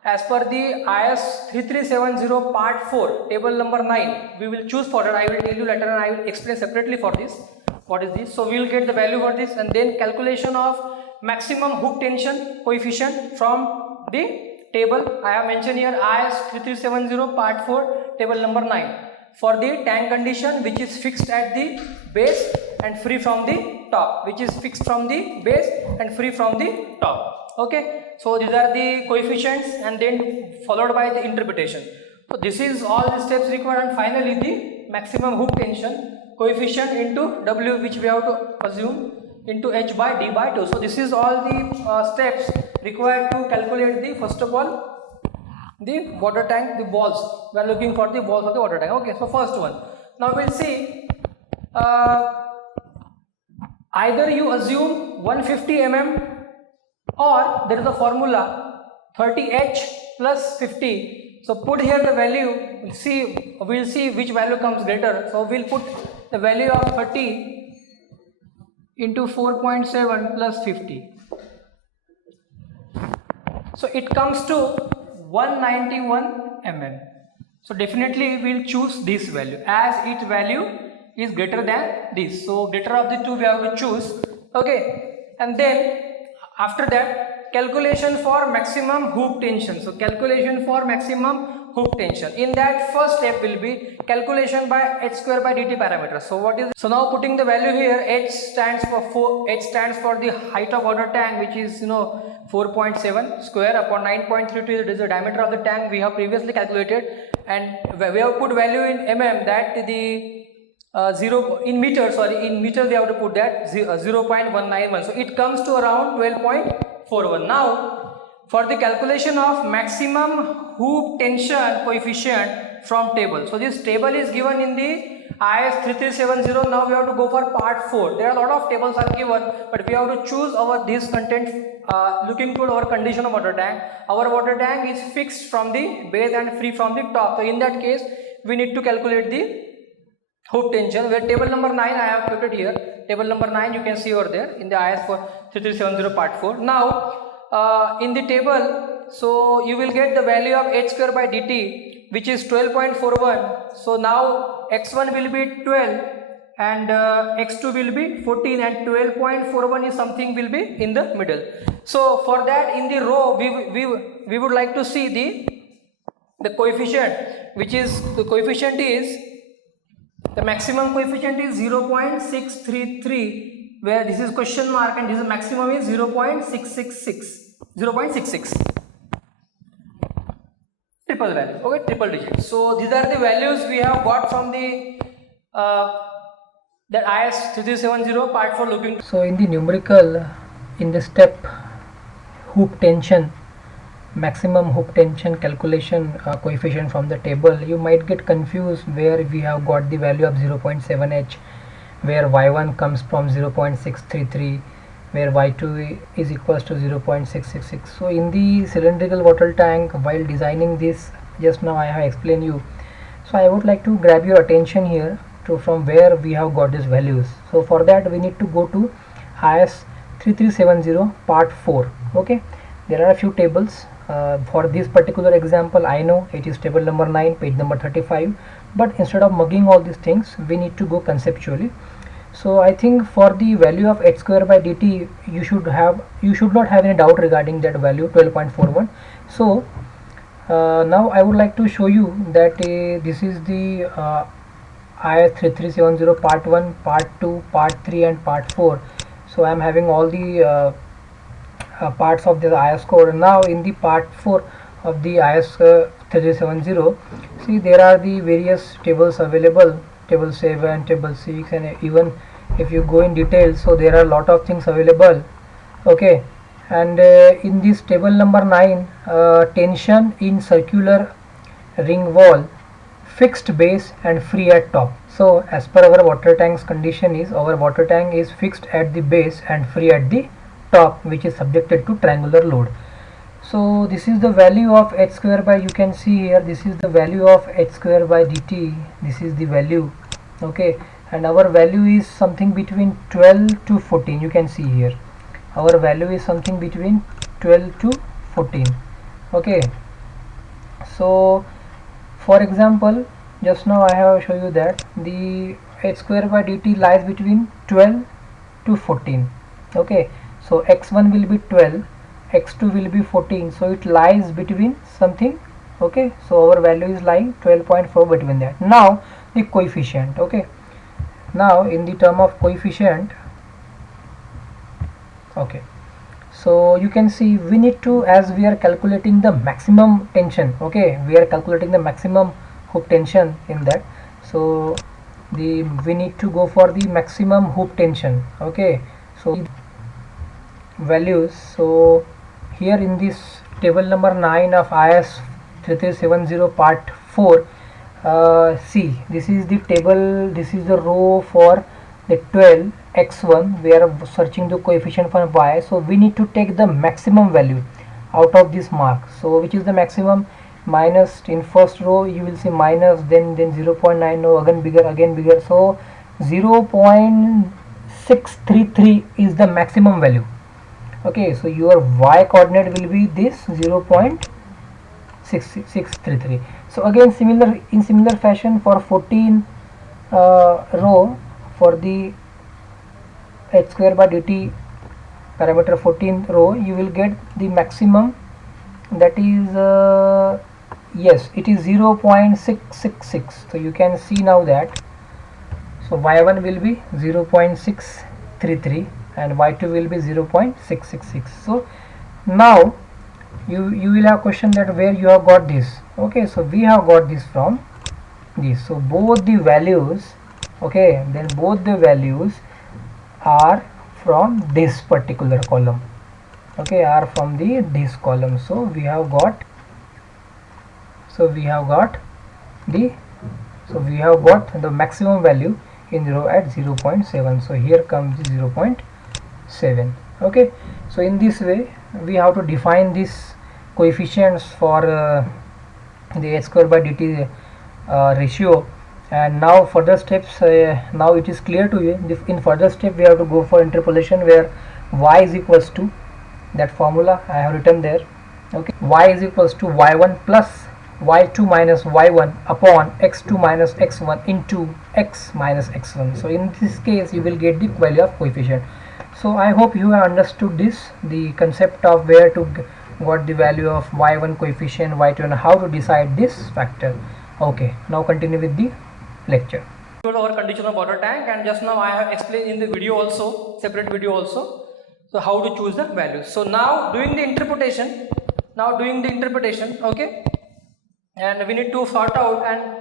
as per the IS 3370 part 4 table number 9, we will choose for that. I will tell you later and I will explain separately for this. What is this? So we will get the value for this, and then calculation of maximum hook tension coefficient from the table. I have mentioned here IS 3370 part 4 table number 9 for the tank condition, which is fixed at the base and free from the top, Okay, so these are the coefficients, and then followed by the interpretation. So this is all the steps required, and finally the maximum hook tension coefficient into W, which we have to assume, into H by D by 2. So this is all the steps required to calculate the, first of all, the water tank, the walls. We are looking for the walls of the water tank. Okay, so first one. Now we'll see, either you assume 150 mm, or there is a formula 30H plus 50. So put here the value, we'll see which value comes greater. So we'll put the value of 30 into 4.7 plus 50. So it comes to 191 mm. So definitely we will choose this value, as its value is greater than this. So greater of the two we have to choose. Okay, and then after that, calculation for maximum hook tension. So calculation for maximum hook tension. In that, first step will be calculation by H square by dt parameter. So what is? So now putting the value here, H stands for the height of water tank, which is 4.7 square upon 9.32 is the diameter of the tank we have previously calculated, and we have put value in mm, that the 0 in meter, sorry, in meter they have to put that 0.191, so it comes to around 12.41. Now for the calculation of maximum hoop tension coefficient from table, so this table is given in the IS 3370. Now we have to go for part 4. There are a lot of tables are given, but we have to choose our this content looking to our condition of water tank. Our water tank is fixed from the base and free from the top, so in that case we need to calculate the hoop tension, where table number 9 I have put it here. Table number 9 you can see over there in the IS 3370 part 4. Now in the table, so you will get the value of h square by dt, which is 12.41. so now x1 will be 12 and x2 will be 14, and 12.41 is something will be in the middle. So for that, in the row we would like to see the coefficient, which is the coefficient is the maximum coefficient is 0.633, where this is question mark and this is maximum is 0.666. Triple value, okay, triple digit. So these are the values we have got from the that IS 3370 part 4 looking. So in the numerical, in the step hoop tension, maximum hoop tension calculation coefficient from the table, you might get confused where we have got the value of 0.7h, where y1 comes from 0.633, where y2 is equals to 0.666. so in the cylindrical water tank, while designing this, just now I have explained you, so I would like to grab your attention here to from where we have got these values. So for that we need to go to IS 3370 part 4. okay, there are a few tables. For this particular example, I know it is table number 9, page number 35, but instead of mugging all these things, we need to go conceptually. So I think for the value of h square by dt, you should not have any doubt regarding that value 12.41. so now I would like to show you that this is the IS 3370 part 1, part 2, part 3 and part 4. so I am having all the parts of the IS code. Now in the part 4 of the IS 3370, see there are the various tables available, table 7, table 6, and even if you go in detail, so there are a lot of things available. okay, and in this table number 9, tension in circular ring wall, fixed base and free at top. So as per our water tank's condition is, our water tank is fixed at the base and free at the top, which is subjected to triangular load. So this is the value of h square by, you can see here, this is the value of h square by dt, this is the value. okay, and our value is something between 12 to 14. you can see here our value is something between 12 to 14. okay, so for example, just now I have shown you that the h square by dt lies between 12 to 14. okay, so x1 will be 12, x2 will be 14, so it lies between something. okay, so our value is lying 12.4 between that. Now the coefficient. okay, now in the term of coefficient, okay, so you can see we need to, as we are calculating the maximum tension, okay, we are calculating the maximum hoop tension in that, so we need to go for the maximum hoop tension. okay, so values, so here in this table number 9 of IS 3370 part 4, see this is the table, this is the row for the 12 x1, we are searching the coefficient for y, so we need to take the maximum value out of this mark. So which is the maximum? Minus, in first row you will see minus, then 0.90, again bigger, so 0.633 is the maximum value. okay, so your y coordinate will be this 0.633. so again in similar fashion for 14 row, for the h square by dt parameter 14th row, you will get the maximum, that is yes, it is 0.666. so you can see now that, so y1 will be 0.633 and y2 will be 0.666. so now you will have question that where you have got this. Okay, so we have got this from this. So both the values, okay, then both the values are from this particular column, okay, are from this column. So we have got the maximum value in the row at 0.7. so here comes 0.7. okay, so in this way we have to define these coefficients for the h square by dt ratio. And now further steps, now it is clear to you. In further step we have to go for interpolation, where y is equals to that formula I have written there. Okay, y is equals to y1 plus y2 minus y1 upon x2 minus x1 into x minus x1. So in this case you will get the value of coefficient. So I hope you have understood this, the concept of where to got the value of y1 coefficient, y2, and how to decide this factor. Okay, now continue with the lecture. Our condition of water tank, and just now I have explained in the video also, separate video also, so how to choose the values. So now doing the interpretation, okay, and we need to sort out, and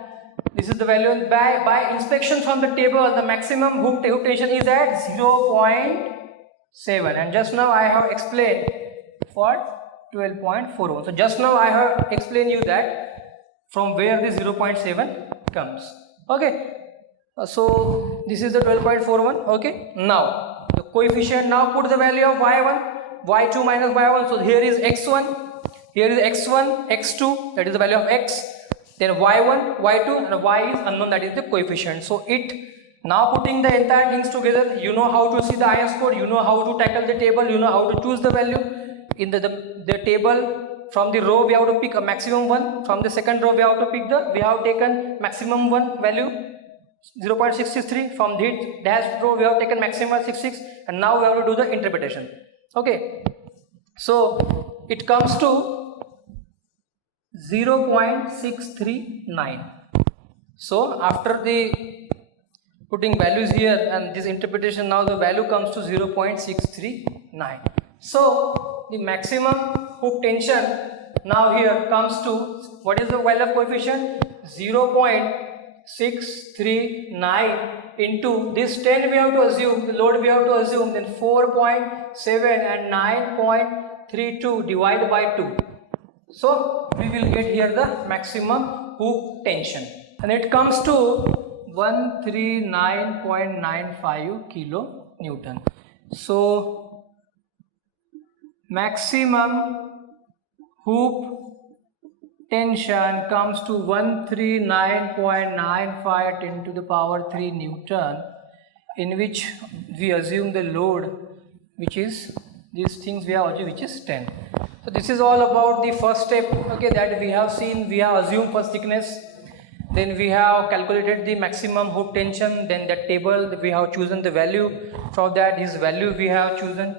this is the value. And by inspection from the table, the maximum hook tension is at 0.7, and just now I have explained for 12.41. so just now I have explained you that from where the 0.7 comes. Okay, so this is the 12.41. okay, now the coefficient, now put the value of y1, y2 minus y1. so here is x1, here is x1, x2, that is the value of x, then y1, y2, and y is unknown, that is the coefficient. So it, now putting the entire things together, you know how to see the IS code, you know how to tackle the table, you know how to choose the value. In the table, from the row we have to pick a maximum one, from the second row we have to pick we have taken maximum one value 0.663, from the dash row we have taken maximum 66, and now we have to do the interpretation. Okay, so it comes to 0.639. so after the putting values here and this interpretation, now the value comes to 0.639. so the maximum hook tension now here comes to, what is the value of coefficient? 0.639 into this 10 we have to assume, the load we have to assume, then 4.7 and 9.32 divided by 2. So we will get here the maximum hook tension, and it comes to 139.95 kilo Newton. So maximum hoop tension comes to 139.95 10 to the power 3 Newton, in which we assume the load, which is these things we have assumed, which is 10. So this is all about the first step, okay, that we have seen. We have assumed first thickness, then we have calculated the maximum hook tension, then that table we have chosen the value, from that his value we have chosen.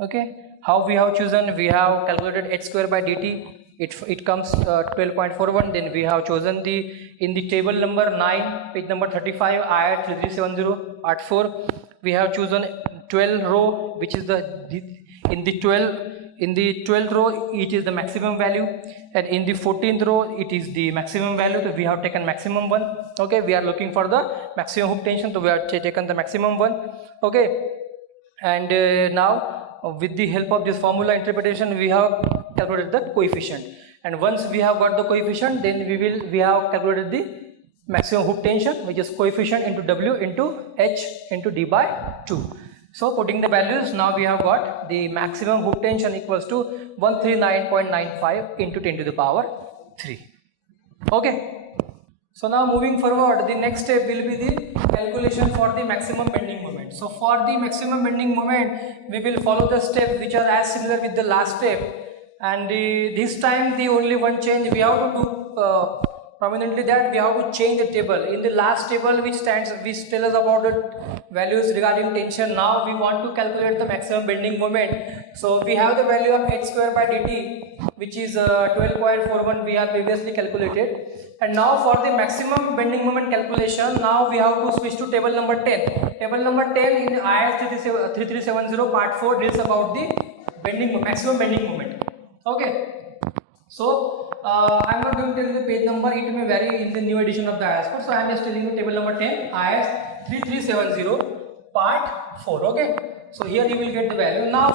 Okay, how we have chosen? We have calculated h square by dt, it comes 12.41. then we have chosen in the table number 9, page number 35, IR 3370 part 4, we have chosen 12 row, which is in the 12th row it is the maximum value, and in the 14th row it is the maximum value. So we have taken maximum one. Okay, we are looking for the maximum hook tension, so we have taken the maximum one. Okay, and now with the help of this formula interpretation we have calculated the coefficient, and once we have got the coefficient, then we have calculated the maximum hook tension, which is coefficient into W into H into D by 2. So putting the values, now we have got the maximum hook tension equals to 139.95 into 10 to the power 3. Okay. So now moving forward, the next step will be the calculation for the maximum bending moment. So for the maximum bending moment, we will follow the steps which are as similar with the last step, and this time the only one change we have to do prominently, that we have to change the table. In the last table which tells us about the values regarding tension, now we want to calculate the maximum bending moment. So we have the value of h square by dt, which is 12.41 we have previously calculated, and now for the maximum bending moment calculation, now we have to switch to table number 10. Table number 10 in the IS 3370 part 4 deals about the maximum bending moment. Okay, So I'm not going to tell you the page number, it may vary in the new edition of the IS code. So I'm just telling you table number 10, IS 3370 part 4. Okay, so here you will get the value. Now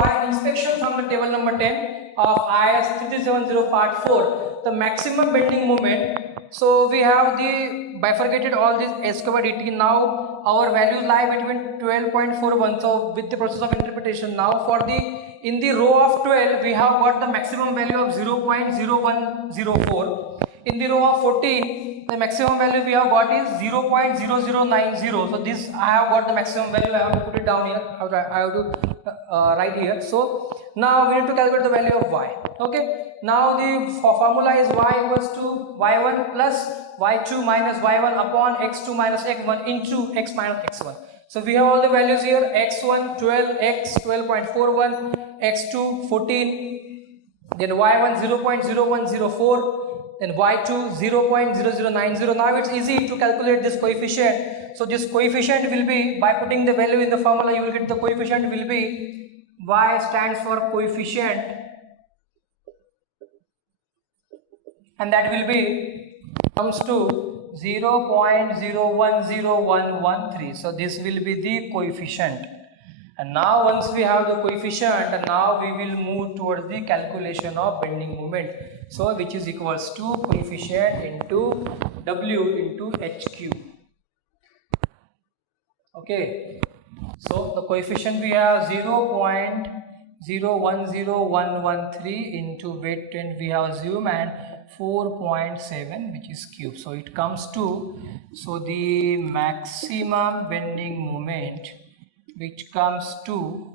by inspection from the table number 10 of IS 3370 part 4, the maximum bending moment. So we have the bifurcated all this S square dt. Now our values lie between 12.41. So with the process of interpretation, now for the in the row of 12 we have got the maximum value of 0.0104. In the row of 14 the maximum value we have got is 0.0090. So this I have got the maximum value. I have to put it down here. I have to write here. So now we need to calculate the value of y. Okay, now the formula is y equals to y1 plus y2 minus y1 upon x2 minus x1 into x minus x1. So we have all the values here: x1 12, x 12.41, x2 14, then y1 0.0104, then y2 0.0090. Now it's easy to calculate this coefficient. So this coefficient will be, by putting the value in the formula, you will get the coefficient will be, y stands for coefficient, and that will be comes to 0.010113. So this will be the coefficient. And now once we have the coefficient, now we will move towards the calculation of bending moment. So which is equals to coefficient into W into H cube. Okay, so the coefficient we have 0.010113 into weight 10 we have assume, and 4.7 which is cube. So it comes to, so the maximum bending moment which comes to,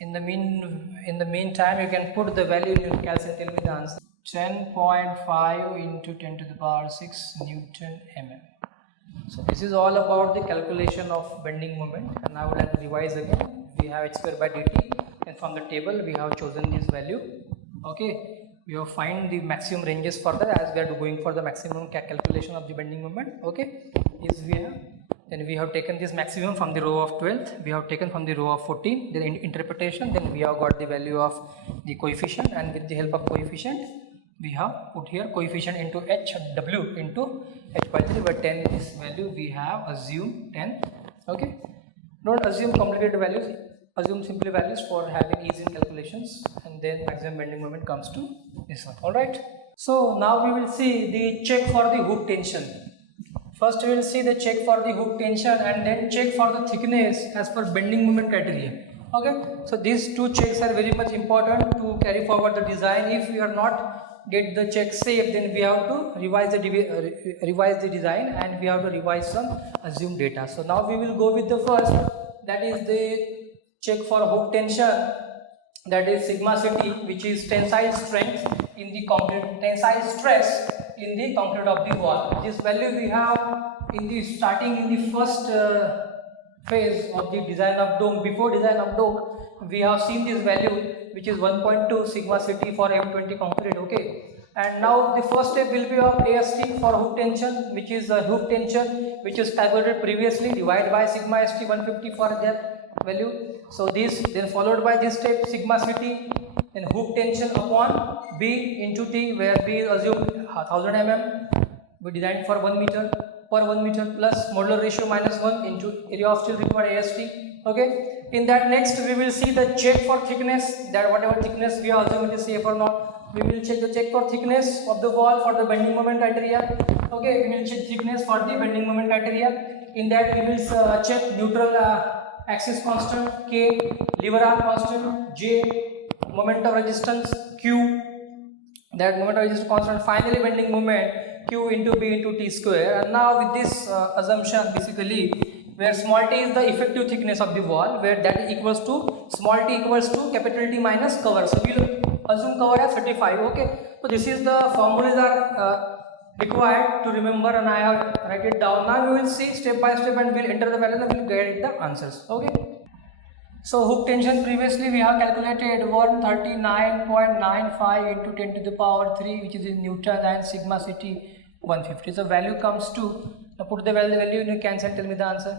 in the meantime you can put the value in your calculator. Tell me the answer. 10.5 into 10 to the power 6 Newton mm. So this is all about the calculation of bending moment, and I would like to revise again. We have h square by dt, and from the table we have chosen this value. Okay, we have find the maximum ranges further as we are going for the maximum calculation of the bending moment. Okay, is we have, then we have taken this maximum from the row of 12, we have taken from the row of 14, then in interpretation, then we have got the value of the coefficient, and with the help of coefficient we have put here coefficient into h w into h by 3, but 10 is value we have assumed 10. Okay, don't assume complicated values, assume simple values for having easy calculations, and then maximum bending moment comes to this one. All right, so now we will see the check for the hook tension. First we will see the check for the hook tension, and then check for the thickness as per bending moment criteria. Okay, so these two checks are very much important to carry forward the design. If we are not get the check safe, then we have to revise the design, and we have to revise some assumed data. So now we will go with the first, that is the check for hook tension, that is sigma ct, which is tensile strength in the concrete, tensile stress in the concrete of the wall. This value we have in the starting in the first phase of the design of dome. Before design of dome, we have seen this value, which is 1.2 sigma ct for M20 concrete. Okay, and now the first step will be of AST for hook tension, which is hook tension which is calculated previously, divided by sigma st 150 for that value. So this, then followed by this step sigma ct, then hook tension upon B into T, where B is assumed 1000 mm, we designed for 1 meter per 1 meter plus modular ratio minus 1 into area of steel required AST. Okay, in that next we will see the check for thickness, that whatever thickness we are assuming is safe or not, we will check the check for thickness of the wall for the bending moment criteria. Okay, we will check thickness for the bending moment criteria. In that we will check neutral axis constant K, lever arm constant J, moment of resistance Q, that moment of resistance constant, finally bending moment Q into B into T square. And now with this assumption, basically, where small t is the effective thickness of the wall, where that is equals to small t equals to capital T minus cover. So we will assume cover as 35. Okay, so this is the formulas are required to remember, and I have write it down. Now we will see step by step, and we will enter the value and we will get the answers. Okay, so hook tension previously we have calculated 139.95 into 10 to the power 3, which is in Newton, and sigma ct 150. So value comes to, now put the value in your cancel, tell me the answer.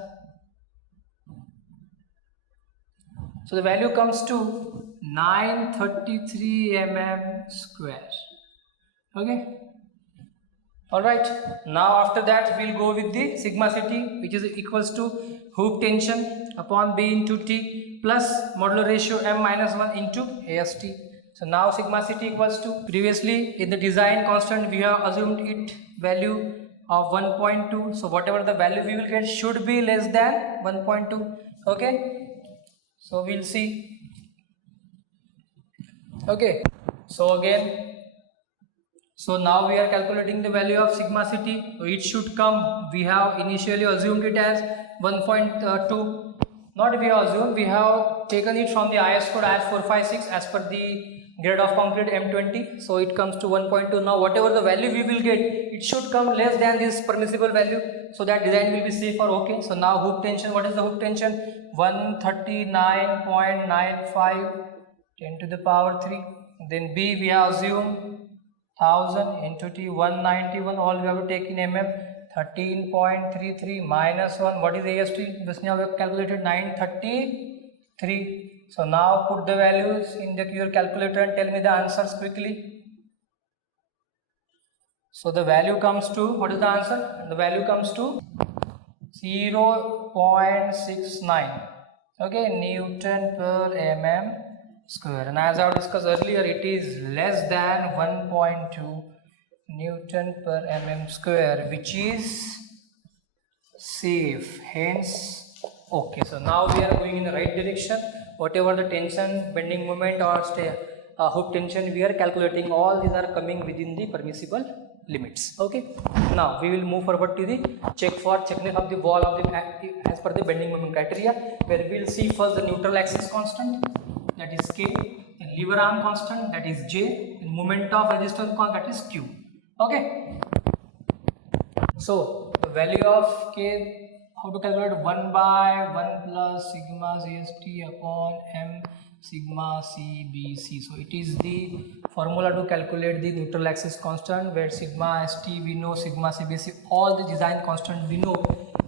So the value comes to 933 mm square. Okay. Alright, now after that we'll go with the sigma Ct, which is equals to hoop tension upon B into T plus modular ratio M minus 1 into Ast. So now sigma Ct equals to, previously in the design constant we have assumed it value of 1.2. So whatever the value we will get should be less than 1.2. Okay. So we'll see. Okay. So again, so now we are calculating the value of sigma Ct. So it should come, we have initially assumed it as 1.2. Not we have assumed, we have taken it from the IS code as 456 as per the grade of concrete M20. So it comes to 1.2. Now whatever the value we will get, it should come less than this permissible value. So that design will be safe or okay. So now hoop tension, what is the hoop tension? 139.95 10 to the power 3. Then B we have assumed 1000 into T 191, all we have to take in mm, 13.33 minus 1, what is AST? This now we have calculated 933. So now put the values in your calculator and tell me the answers quickly. So the value comes to, what is the answer? The value comes to 0.69. Okay, Newton per mm square, and as I have discussed earlier, it is less than 1.2 Newton per mm square, which is safe, hence okay. So now we are going in the right direction. Whatever the tension, bending moment or hook tension we are calculating, all these are coming within the permissible limits. Okay, now we will move forward to the checkness of the wall of the as per the bending moment criteria, where we will see first the neutral axis constant, that is K, and lever arm constant, that is J, and moment of resistance constant, that is Q. Okay. So the value of K, how to calculate? 1 by 1 plus sigma CST upon M sigma CBC. So it is the formula to calculate the neutral axis constant, where sigma ST we know, sigma CBC, all the design constant we know.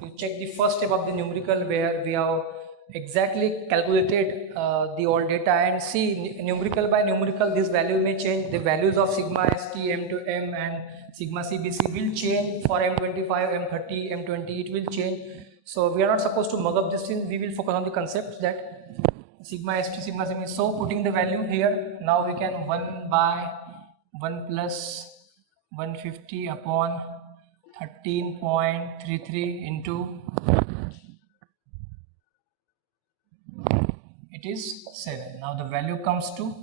You check the first step of the numerical, where we have exactly calculated the all data, and see numerical by numerical this value may change. The values of sigma ST, M to M and sigma CBC will change. For M25, M30, M20 it will change. So we are not supposed to mug up this thing, we will focus on the concept that sigma ST, sigma CBC. So putting the value here, now we can 1 by 1 plus 150 upon 13.33 into, it is 7. Now the value comes to,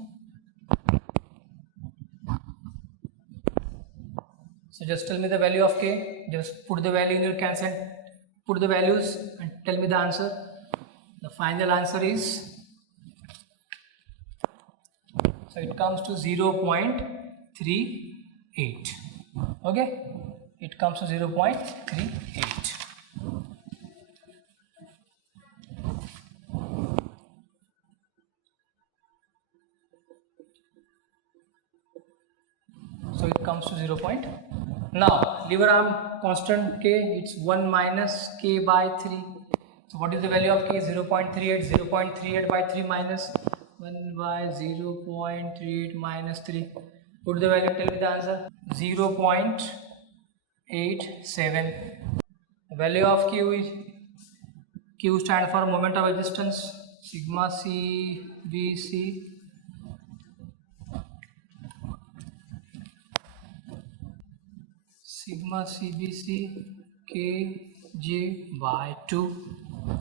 so just tell me the value of K, just put the value in your cancel, put the values and tell me the answer. The final answer is, so it comes to 0.38. okay, it comes to 0.38. So it comes to 0. Now lever arm constant K, it's 1 minus K by 3. So what is the value of K? 0.38. 0.38 by 3 minus 1 by 0.38 minus 3. Put the value, tell me the answer. 0.87. The value of Q is, Q stands for moment of resistance, sigma CBC Kj by 2.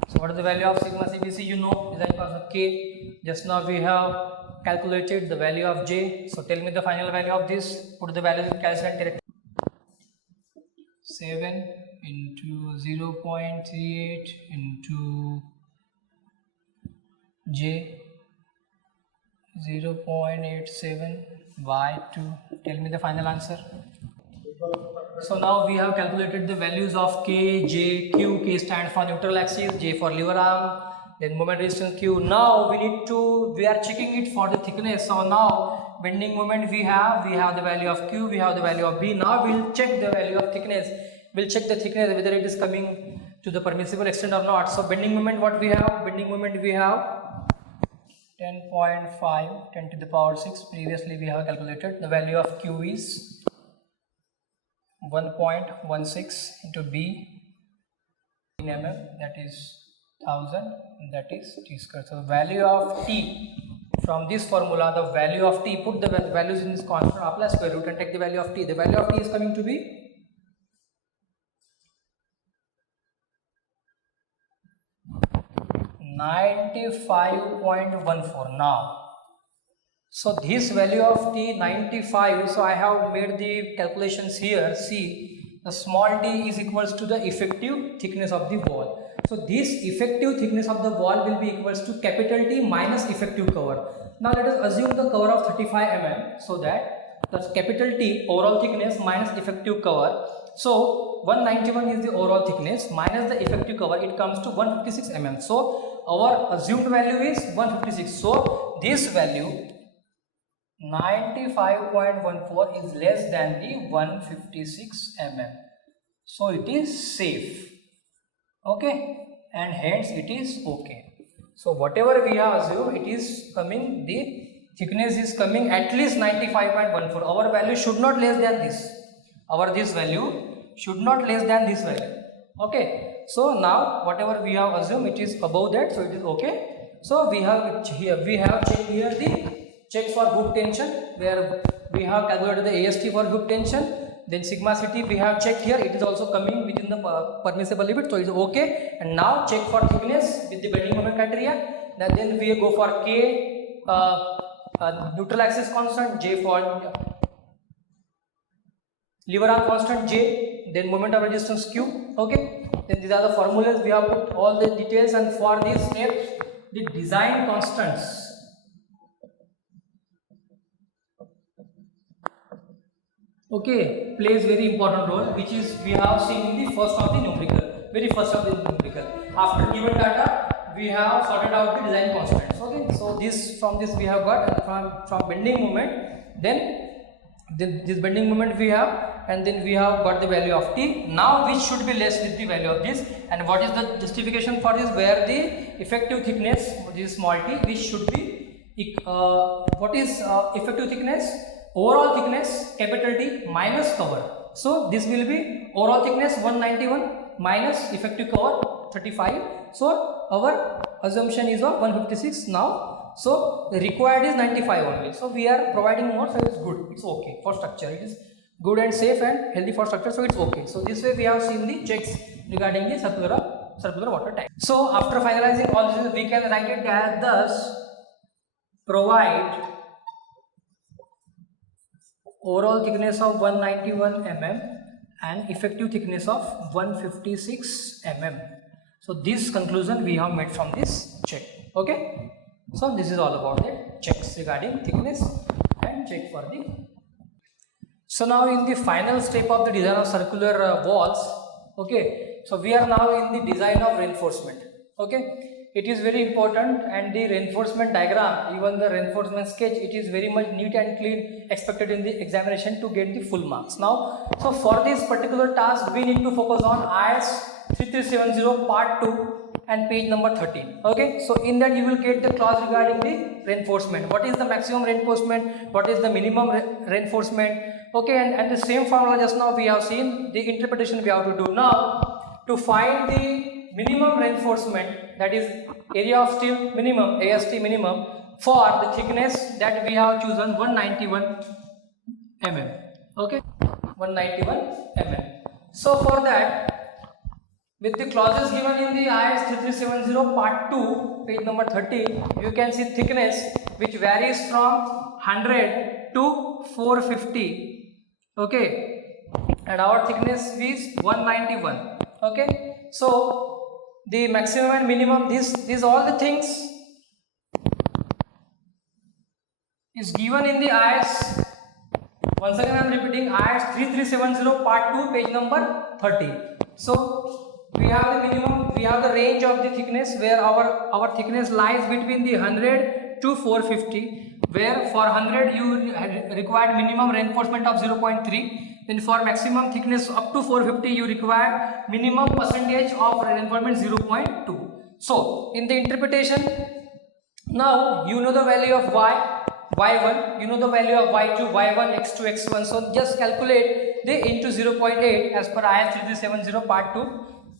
So what is the value of sigma CBC? You know, design constant K. Just now we have calculated the value of J. So tell me the final value of this. Put the values in calculator. 7 into 0.38 into J, 0.87 by 2. Tell me the final answer. So now we have calculated the values of K, J, Q. K stands for neutral axis, J for lever arm, then moment resistance Q. Now we are checking it for the thickness. So now bending moment we have the value of Q, we have the value of B. Now we'll check the value of thickness. We'll check the thickness whether it is coming to the permissible extent or not. So bending moment, what we have? Bending moment we have 10.5 10 to the power 6. Previously we have calculated the value of Q is 1.16 into B in mm, that is 1000, that is T square. So the value of T from this formula, the value of T, put the values in this constant, apply square root and take the value of T. The value of T is coming to be 95.14 now. So this value of T 95, so I have made the calculations here. See, the small t is equals to the effective thickness of the wall. So this effective thickness of the wall will be equals to capital T minus effective cover. Now let us assume the cover of 35 mm, so that the capital T overall thickness minus effective cover. So 191 is the overall thickness minus the effective cover, it comes to 156 mm. So our assumed value is 156. So this value 95.14 is less than the 156 mm. So it is safe. Okay, and hence it is okay. So whatever we have assumed, it is coming, the thickness is coming at least 95.14. Our value should not less than this. This value should not less than this value. Okay. So now whatever we have assumed, it is above that, so it is okay. So we have checked here the checks for hook tension, where we have calculated the AST for hook tension. Then sigma CT we have checked here, it is also coming within the permissible limit, so it is okay. And now check for thickness with the bending moment criteria. Then we go for K, neutral axis constant, J for lever arm constant J, then moment of resistance Q. Okay. Then these are the formulas, we have put all the details, and for these steps the design constants. Okay, plays very important role, which is we have seen in the first of the numerical, very first of the numerical. After given data, we have sorted out the design constants. Okay, so from this we have got from bending moment, then this bending moment we have, and then we have got the value of T. Now which should be less with the value of this, and what is the justification for this, where the effective thickness, this small t, which should be what is effective thickness? Overall thickness capital T minus cover. So this will be overall thickness 191 minus effective cover 35. So our assumption is of 156 now. So the required is 95 only. So we are providing more, so it's good. It's okay for structure. It is good and safe and healthy for structure. So it's okay. So this way we have seen the checks regarding the circular water tank. So after finalizing all this, we can write it as thus: provide overall thickness of 191 mm and effective thickness of 156 mm. So this conclusion we have made from this check. Okay. So this is all about the checks regarding thickness and check for the. So now in the final step of the design of circular walls. Okay. So we are now in the design of reinforcement. Okay. It is very important, and the reinforcement diagram, even the reinforcement sketch, it is very much neat and clean, expected in the examination to get the full marks. Now, so for this particular task, we need to focus on Asst 3370 part 2 and page number 13. Okay, so in that you will get the clause regarding the reinforcement. What is the maximum reinforcement? What is the minimum reinforcement? Okay, and the same formula just now we have seen, the interpretation we have to do now to find the minimum reinforcement, that is area of steel minimum, AST minimum, for the thickness that we have chosen 191 mm. Okay, 191 mm. So for that, with the clauses given in the Asst 3370 part 2 page number 30, you can see thickness which varies from 100 to 450. Okay, and our thickness is 191. Okay, so the maximum and minimum, these all the things is given in the Asst. Once again I am repeating, Asst 3370 part 2 page number 30. So we have the minimum, we have the range of the thickness, where our thickness lies between the 100 to 450, where for 100 you require minimum reinforcement of 0.3. Then for maximum thickness up to 450 you require minimum percentage of reinforcement 0.2. So in the interpretation Now you know the value of y1, you know the value of y2, y1, x2, x1. So just calculate the into 0.8 as per IS 3370 part 2.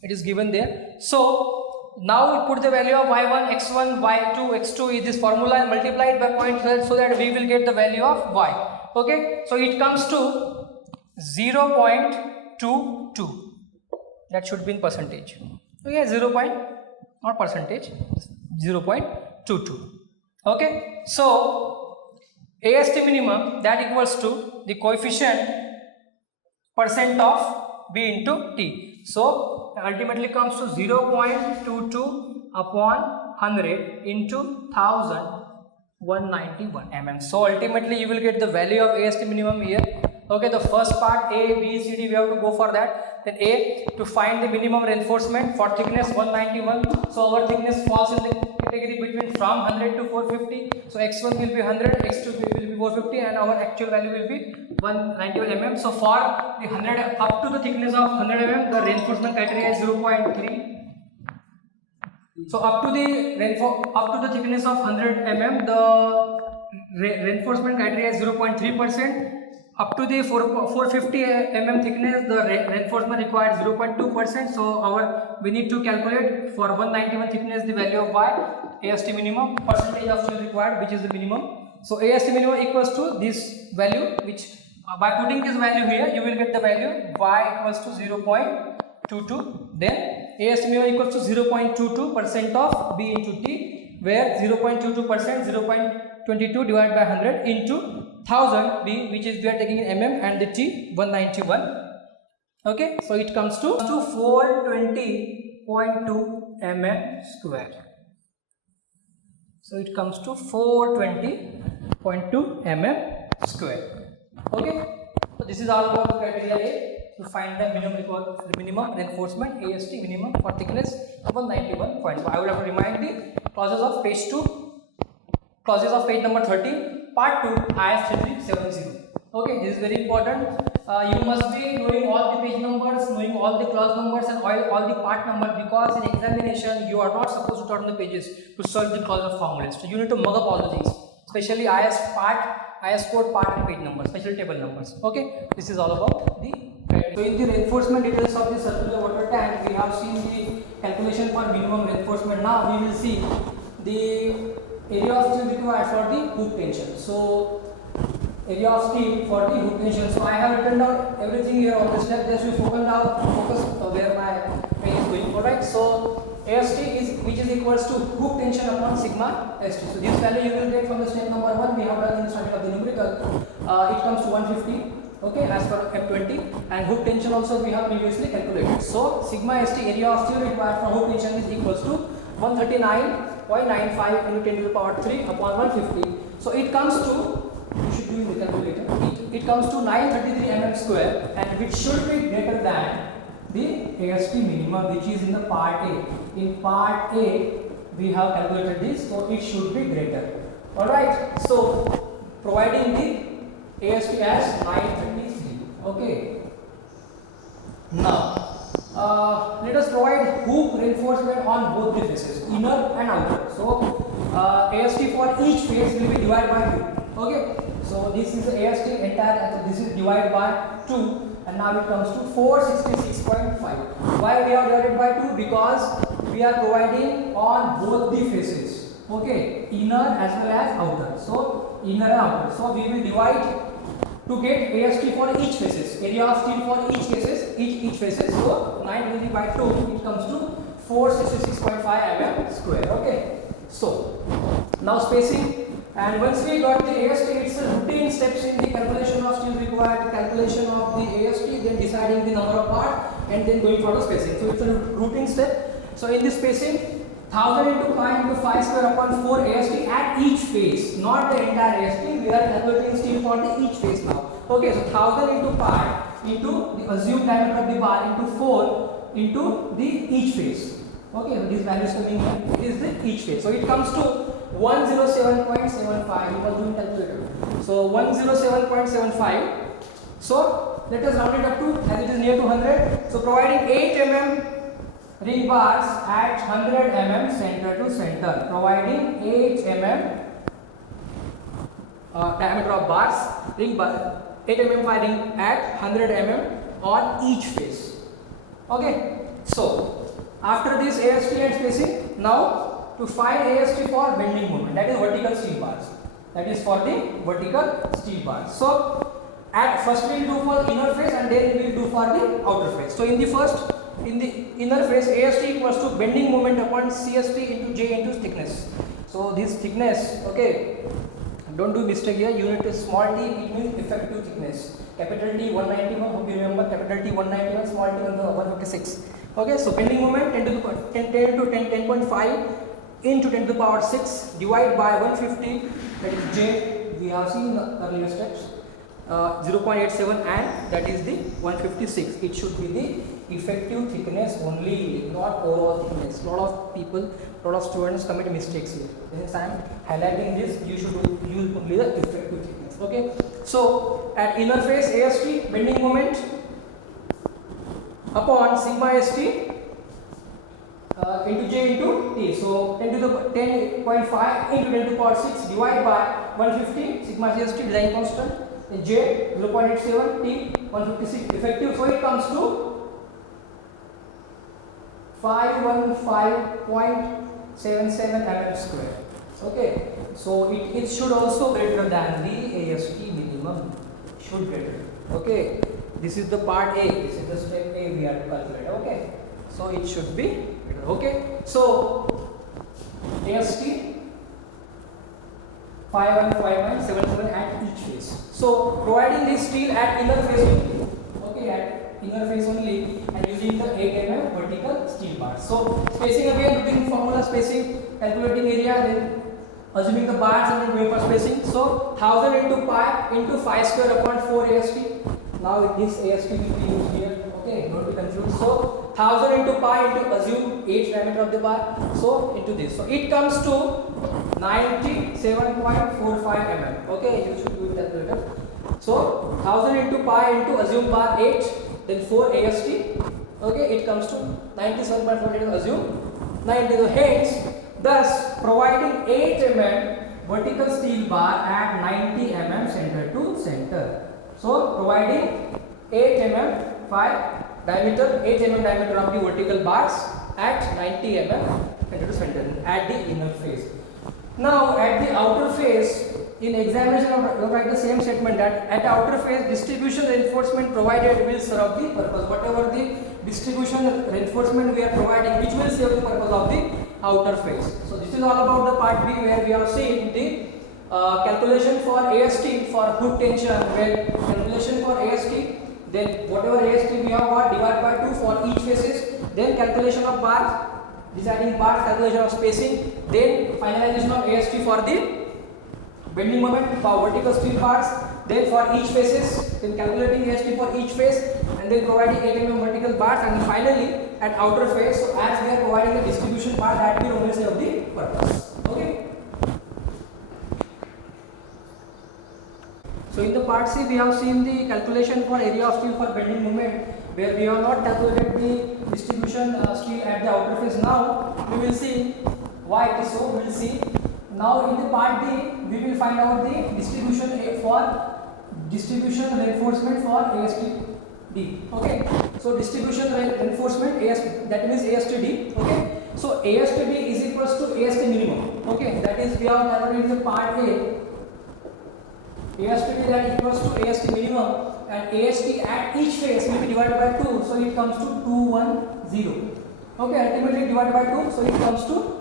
It is given there. So now we put the value of y1, x1, y2, x2 in this formula and multiply it by 0.12 so that we will get the value of y. Okay, so it comes to 0.22. That should be in percentage. Okay, not percentage, 0.22. Okay, so AST minimum, that equals to the coefficient percent of B into T. So ultimately comes to 0.22 upon 100 into 1191 mm. So ultimately you will get the value of AST minimum here. Okay, the first part A, B, C, D, we have to go for that. Then A, to find the minimum reinforcement for thickness 191. So our thickness falls in the category between from 100 to 450. So x1 will be 100, x2 will be 450, and our actual value will be 191 mm. So for the 100 up to the thickness of 100 mm, the reinforcement criteria is 0.3. So up to the thickness of 100 mm, the reinforcement criteria is 0.3%. Up to the 450 mm thickness, the reinforcement required 0.2%. So we need to calculate for 191 thickness the value of y, AST minimum, percentage of steel required, which is the minimum. So AST minimum equals to this value, which by putting this value here, you will get the value y equals to 0.22. Then AST minimum equals to 0.22% of B into T, where 0.22%, 0.22 divided by 100 into 1000 B, which is we are taking in mm, and the T 191. Okay, so it comes to 420.2 mm square. So it comes to 420.2 mm square. Okay, so this is all about the criteria A to find the minimum reinforcement AST minimum for thickness 191.5. I will have to remind the clauses of page 2, clauses of page number 13. Part 2 IS 3370. Okay, this is very important. You must be knowing all the page numbers, knowing all the clause numbers and all the part numbers, because in examination you are not supposed to turn the pages to solve the clause of formulas. So you need to mug up all the things, especially IS code part and page numbers, special table numbers. Okay, this is all about the. So in the reinforcement details of the circular water tank, we have seen the calculation for minimum reinforcement. Now we will see the area of steel required for the hook tension. So area of steel for the hook tension. So I have written down everything here on the step. Just we focus where my pen is going. Alright. So AST is which is equals to hook tension upon sigma ST. So this value you will get from the step number 1 we have done in the starting of the numerical. It comes to 150. Okay, as per F20, and hook tension also we have previously calculated. So sigma ST, area of steel required for hook tension, is equals to 139.95 into 10 to the power 3 upon 150. So it comes to, you should do in the calculator, it comes to 933 mm square, and it should be greater than the AST minimum, which is in the part A. In part A we have calculated this, so it should be greater. Alright, so providing the AST as 933. Okay. Now let us provide hook reinforcement on both the faces, inner and outer. So AST for each face will be divided by 2. Okay. So this is the AST entire, and this is divided by 2, and now it comes to 466.5. Why we have divided by 2? Because we are providing on both the faces. Okay, inner as well as outer. So inner and outer. So we will divide to get AST for each faces, area of steel for each faces. So 920 by 2, it comes to 466.5 mm square. Okay. So now spacing, and once we got the AST, it's a routine steps in the calculation of steel required, calculation of the AST, then deciding the number of part, and then going for the spacing. So it's a routine step. So in this spacing, 1000 into pi into 5 square upon 4 AST at each face, not the entire AST. We are calculating steel for the each face now. Okay, so 1000 into pi into the assumed diameter of the bar into 4 into the each face. Okay, so this value is coming here. It is the each face. So it comes to 107.75. You must do in calculator. So 107.75. So let us round it up to, as it is near to 100. So providing 8 mm ring bars at 100 mm center to center, providing 8 mm diameter of bars, ring bar 8 mm firing at 100 mm on each face. Okay, so after this AST and spacing, now to find AST for bending moment, that is vertical steel bars. That is for the vertical steel bars. So at first we will do for inner face and then we will do for the outer face. So in the inner face, AST equals to bending moment upon CST into J into thickness. So this thickness, okay, don't do mistake here, unit is small t, it means effective thickness. Capital T 191, hope you remember, capital T 191, small t 156. Okay, so bending moment 10 to 10.5 into 10 to the power 6 divided by 150, that is J, we have seen in the earlier steps, 0.87, and that is the 156. It should be the effective thickness only, not overall thickness. Lot of students commit mistakes here. Since I am highlighting this, you should use only the effective thickness. Okay, so at inner face AST bending moment upon sigma ST into J into T. So 10 to the 10.5 into 10 to the power 6 divided by 150 sigma CST design constant, and J 0.87, T 156 effective. So it comes to 515.77 mm square. Okay, so it should also greater than the AST minimum. Should greater. Okay, this is the part A. This is the step A we have to calculate. Okay, so it should be greater. Okay, so AST 515977 at each face. So providing this steel at inner face only. Okay, at inner face only, and using the 8 mm vertical steel bars. So spacing again, putting formula spacing, calculating area, then assuming the bars and then going for spacing. So 1000 into pi into 5 square upon 4 AST. Now this AST will be used here. Okay, don't be confused. So 1000 into pi into assume 8 diameter of the bar. So into this. So it comes to 97.45 mm. Okay, you should do it calculator. So 1000 into pi into assume bar 8, then 4 AST. Okay, it comes to 97.48, assume 90. So hence, thus providing 8 mm vertical steel bar at 90 mm center to center. So providing 8 mm 5 diameter, 8 mm diameter of the vertical bars at 90 mm center to center at the inner face. Now at the outer face, in examination of write the same statement that at the outer face distribution reinforcement provided will serve the purpose. Whatever the distribution reinforcement we are providing, which will serve the purpose of the outer face. So this is all about the part B, where we have seen the calculation for AST for hook tension, where calculation for AST, then whatever AST we have got divided by 2 for each faces, then calculation of bars, deciding bars, calculation of spacing, then finalization of AST for the bending moment for vertical steel bars, then for each faces, then calculating AST for each face, and then providing 8 mm vertical bars, and finally at outer face. So as we are providing the distribution part, that will only serve the purpose. Okay. So in the part C, we have seen the calculation for area of steel for bending moment, where we have not calculated the distribution steel at the outer face. Now we will see why it is so. We will see. Now in the part D, we will find out the distribution reinforcement for ASTD. Okay. So distribution reinforcement AST, that means ASTD. Okay. So ASTD is equals to AST minimum. Okay. That is we have calculated in the part A. ASTD that equals to AST minimum, and AST at each face will be divided by 2. So it comes to 210. Okay. Ultimately divided by 2. So it comes to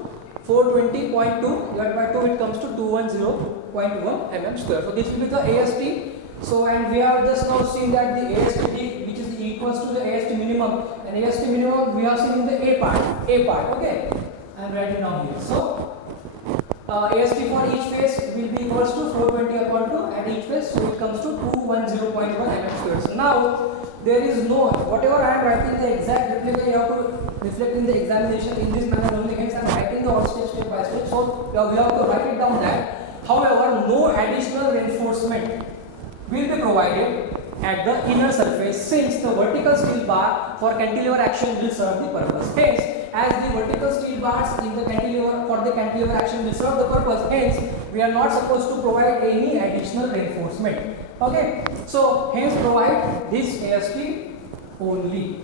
420.2 divided by 2, it comes to 210.1 mm square. So this will be the AST. So and we have just now seen that the ASTD, which is equals to the AST minimum, and AST minimum we have seen in the A part. Okay, I am writing down here. So AST for each face will be equals to 420 upon 2 at each face. So it comes to 210.1 mm square. So now there is no, whatever I am writing the exact replica, you have to reflect in the examination in this manner only. Hence I am writing the all step by step. So we have to write it down that. However, no additional reinforcement will be provided at the inner surface, since the vertical steel bar for cantilever action will serve the purpose. Hence, as the vertical steel bars in the cantilever for the cantilever action will serve the purpose, hence we are not supposed to provide any additional reinforcement. Okay, so hence provide this AST only,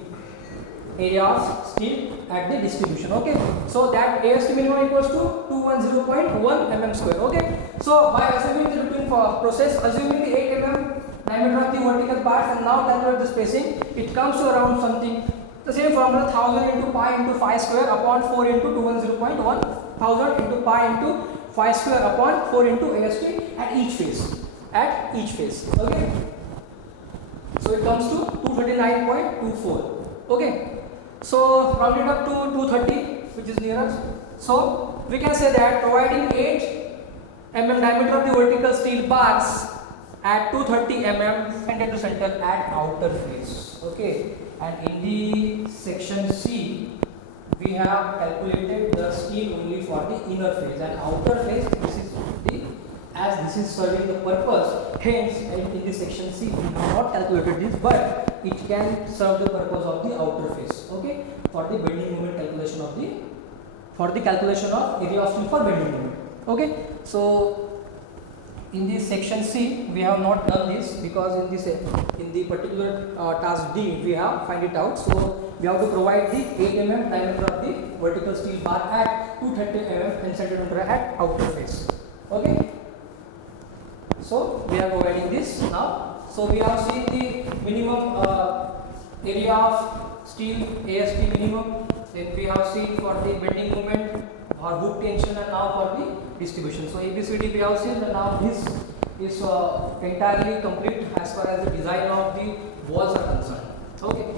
area of steel at the distribution. Okay, so that AST minimum equals to 210.1 mm square. Okay, so by assuming the routine process, assuming the 8 mm diameter of the vertical parts and now calculate the spacing, it comes to around something the same formula, 1000 into pi into phi square upon 4 into 210.1, 1000 into pi into phi square upon 4 into AST at each phase. Okay, so it comes to 239.24. okay, so round it up to 230, which is nearest. So we can say that providing 8 mm diameter of the vertical steel bars at 230 mm center to center at outer face. Okay, and in the section C we have calculated the steel only for the inner phase, and outer phase this is the, as this is serving the purpose, hence in the section C we have not calculated this, but it can serve the purpose of the outer phase. Okay, for the bending moment calculation of the, for the calculation of area of steel for bending moment. Okay, so in this section C we have not done this because in the particular task D we have find it out. So we have to provide the 8 mm diameter of the vertical steel bar at 230 mm and centimeter at outer face. Okay, so we are providing this now. So we have seen the minimum area of steel AST minimum, then we have seen for the bending moment or hook tension, and now for the distribution. So ABCD we have seen, and now this is entirely complete as far as the design of the walls are concerned. Okay.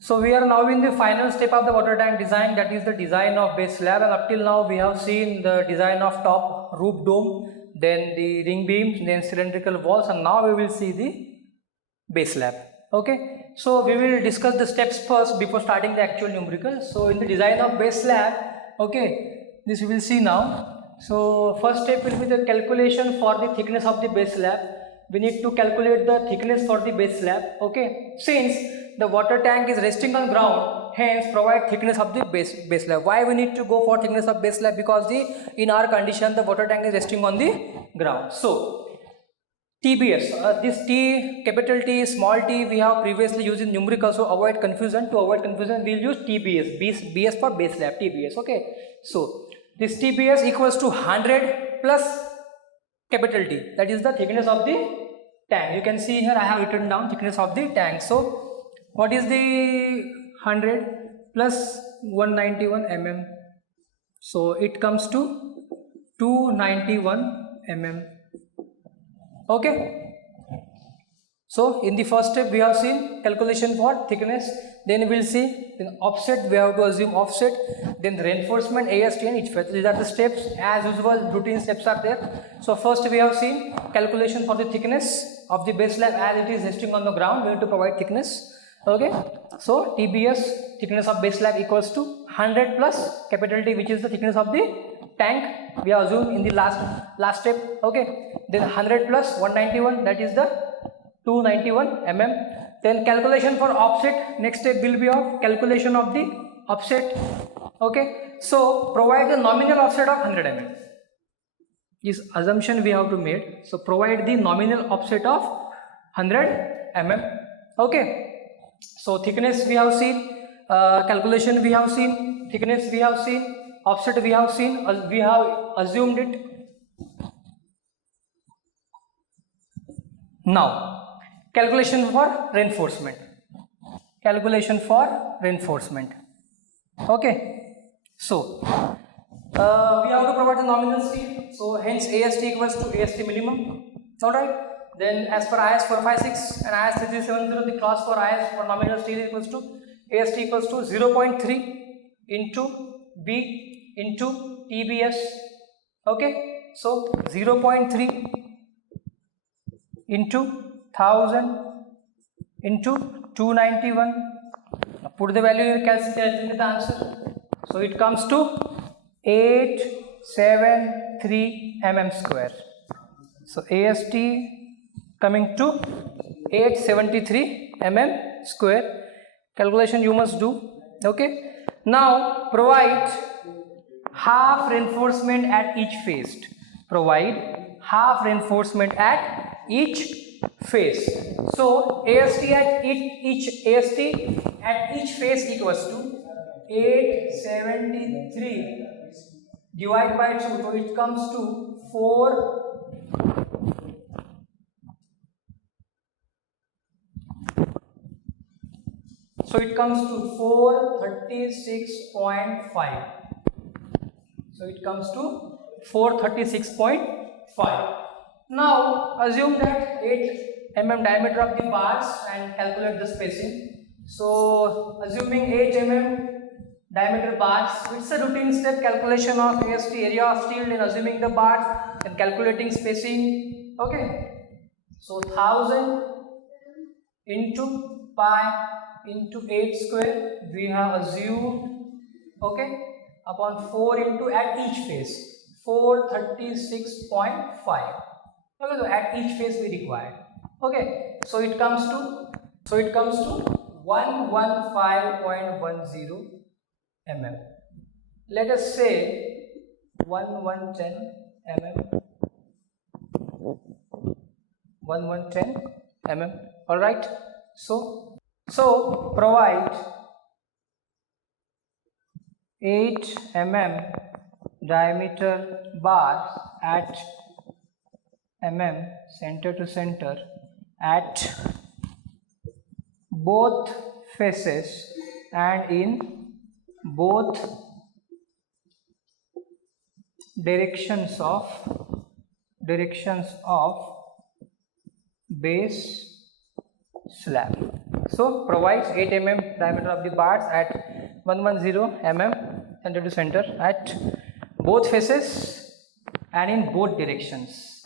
So we are now in the final step of the water tank design, that is the design of base slab, and up till now we have seen the design of top roof dome, then the ring beams, then cylindrical walls, and now we will see the base slab. Okay, so we will discuss the steps first before starting the actual numerical. So in the design of base slab, okay, this we will see now. So first step will be the calculation for the thickness of the base slab. We need to calculate the thickness for the base slab. Okay, since the water tank is resting on ground, hence provide thickness of the base slab. Why we need to go for thickness of base slab? Because in our condition the water tank is resting on the ground. So TBS, this T, capital T, small t, we have previously used in numerical, so avoid confusion. To avoid confusion, we will use TBS, BS for base slab, TBS. Okay, so this TBS equals to 100 plus capital T, that is the thickness of the tank. You can see here I have written down thickness of the tank. So what is the 100 plus 191 mm? So it comes to 291 mm. Okay, so in the first step we have seen calculation for thickness, then we will see in offset, we have to assume offset, then reinforcement, AST and each phase. These are the steps, as usual routine steps are there. So first we have seen calculation for the thickness of the base slab, as it is resting on the ground we have to provide thickness. Okay, so TBS, thickness of base slab, equals to 100 plus capital T, which is the thickness of the tank we have assumed in the last step. Okay, then 100 plus 191, that is the 291 mm. Then calculation for offset, next step will be of calculation of the offset. Okay, so provide the nominal offset of 100 mm. This assumption we have to make. So provide the nominal offset of 100 mm. Okay, so thickness we have seen, calculation we have seen, thickness we have seen, offset we have seen, we have assumed it. Now calculation for reinforcement. Okay, so we have to provide the nominal steel, so hence AST equals to AST minimum. Alright, then as per IS 456 and IS 3370, the clause for IS for nominal steel equals to AST equals to 0.3 into B into TBS. Okay, so 0.3 into 1000 into 291. Now put the value here, calculate the answer. So it comes to 873 mm square. So AST coming to 873 mm square. Calculation you must do. Okay, Now provide half reinforcement at each face. Provide half reinforcement at each face. So AST at each face equals to 873 divided by 2, so it comes to 4. So it comes to 436.5. So it comes to 436.5. Now assume that 8 mm diameter of the bars and calculate the spacing. So assuming 8 mm diameter bars, it's a routine step calculation of AST, area of steel, and assuming the bars and calculating spacing. Okay, so 1000 into pi into 8 square we have assumed, okay, upon 4 into at each face 436.5. Okay, so at each face we require. Okay, so it comes to 115.10 mm. Let us say 1110 mm. All right. So provide 8 mm diameter bars at center to center at both faces and in both directions of base slab. So provides 8 mm diameter of the bars at 110 mm center to center at both faces and in both directions,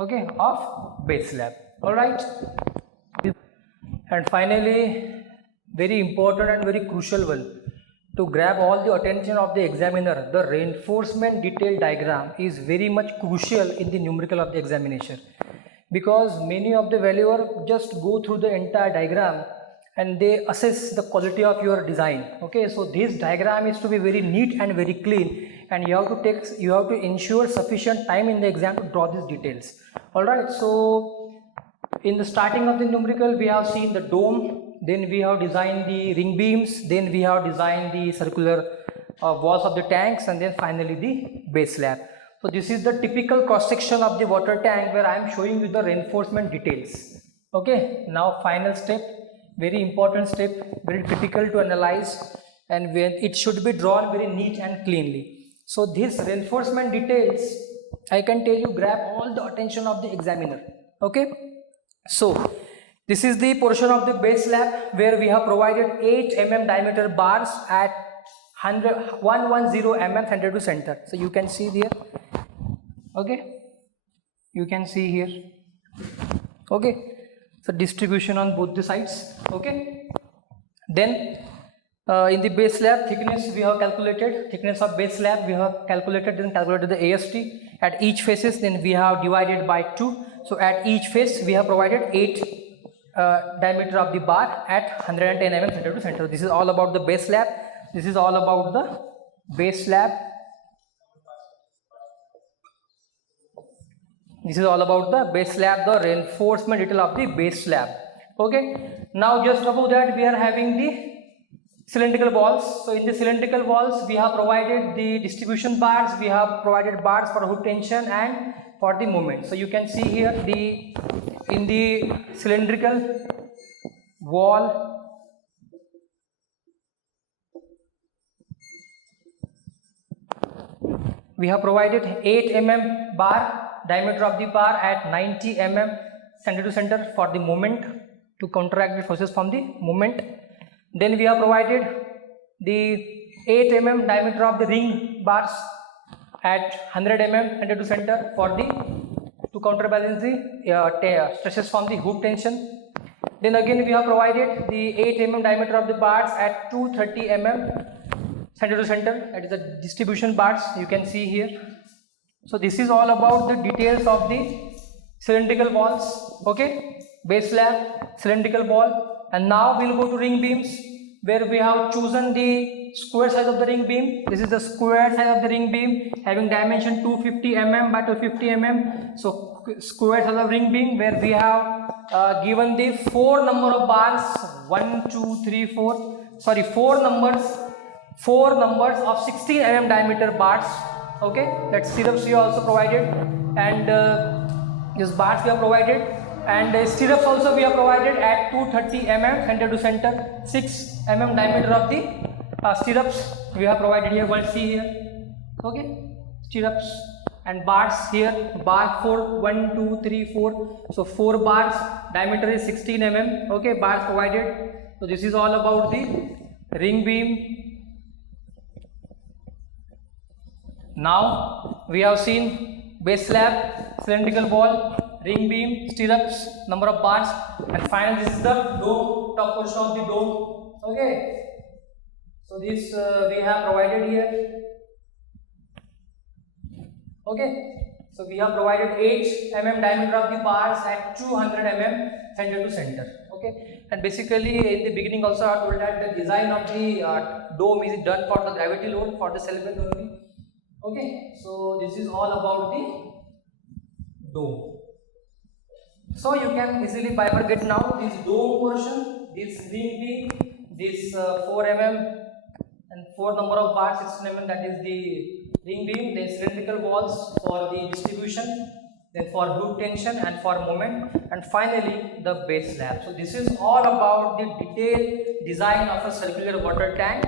okay, of base slab. All right. And finally, very important and very crucial one to grab all the attention of the examiner, the reinforcement detail diagram is very much crucial in the numerical of the examination, because many of the valuer just go through the entire diagram and they assess the quality of your design. Okay, so this diagram is to be very neat and very clean, and you have to ensure sufficient time in the exam to draw these details. All right, so in the starting of the numerical we have seen the dome, then we have designed the ring beams, then we have designed the circular walls of the tanks, and then finally the base slab. So this is the typical cross section of the water tank where I am showing you the reinforcement details. Okay, now final step, very important step, very critical to analyze, and when it should be drawn very neat and cleanly. So this reinforcement details, I can tell you, grab all the attention of the examiner. Okay, so this is the portion of the base slab where we have provided 8 mm diameter bars at 110 mm center to center. So you can see there. Okay, you can see here. Okay, so distribution on both the sides. Okay, then in the base slab thickness we have calculated, thickness of base slab we have calculated, then calculated the AST at each faces, then we have divided by 2. So at each face we have provided 8 diameter of the bar at 110 mm center to center. This is all about the base slab. This is all about the base slab. This is all about the base slab, the reinforcement detail of the base slab. Okay, now just above that we are having the cylindrical walls. So in the cylindrical walls we have provided the distribution bars, we have provided bars for hook tension and for the movement. So you can see here in the cylindrical wall we have provided 8 mm bar, diameter of the bar at 90 mm center to center for the moment, to counteract the forces from the movement. Then we have provided the 8 mm diameter of the ring bars at 100 mm center to center for the to counterbalance the stresses from the hook tension. Then again we have provided the 8 mm diameter of the bars at 230 mm center to center, that is the distribution bars you can see here. So this is all about the details of the cylindrical walls. Okay, base slab, cylindrical wall, and now we will go to ring beams where we have chosen the the square size of the ring beam. This is the square size of the ring beam having dimension 250 mm by 250 mm. So square size of ring beam, where we have given the 4 number of bars, 1 2 3 4, sorry, 4 numbers of 16 mm diameter bars. Okay, that stirrups we also provided, and these bars we have provided, and stirrups also we have provided at 230 mm center to center, 6 mm diameter of the stirrups we have provided here. One see here. Okay, stirrups and bars here, bar 4, 1 2 3 4, so 4 bars, diameter is 16 mm. Okay, bars provided. So this is all about the ring beam. Now we have seen base slab, cylindrical wall, ring beam, stirrups, number of bars, and finally this is the dome, top portion of the dome. Okay, so this we have provided here. Okay, so we have provided 8 mm diameter of the bars at 200 mm center to center. Okay, and basically in the beginning also I told that the design of the dome is done for the gravity load, for the cell bend only. Okay, so this is all about the dome. So you can easily bifurcate now this dome portion, this ring beam, this 4 mm and 4 number of bars, 16 mm, that is the ring beam, then cylindrical walls for the distribution, then for loop tension and for moment, and finally the base slab. So this is all about the detailed design of a circular water tank.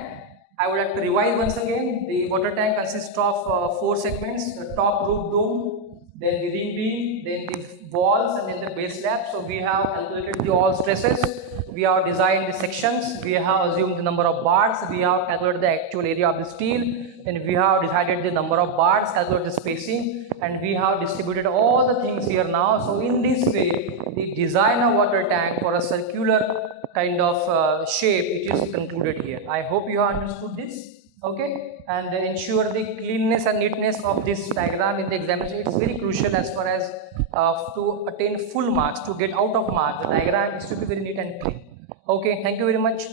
I would like to revise once again. The water tank consists of 4 segments: the top roof dome, then the ring beam, then the walls, and then the base slab. So we have calculated the all stresses, we have designed the sections, we have assumed the number of bars, we have calculated the actual area of the steel, then we have decided the number of bars, calculated the spacing, and we have distributed all the things here now. So in this way, the design of water tank for a circular kind of shape, it is concluded here. I hope you have understood this. Okay, and ensure the cleanness and neatness of this diagram in the examination. It's very crucial as far as to attain full marks, to get out of marks. The diagram is to be very neat and clean. Okay, thank you very much.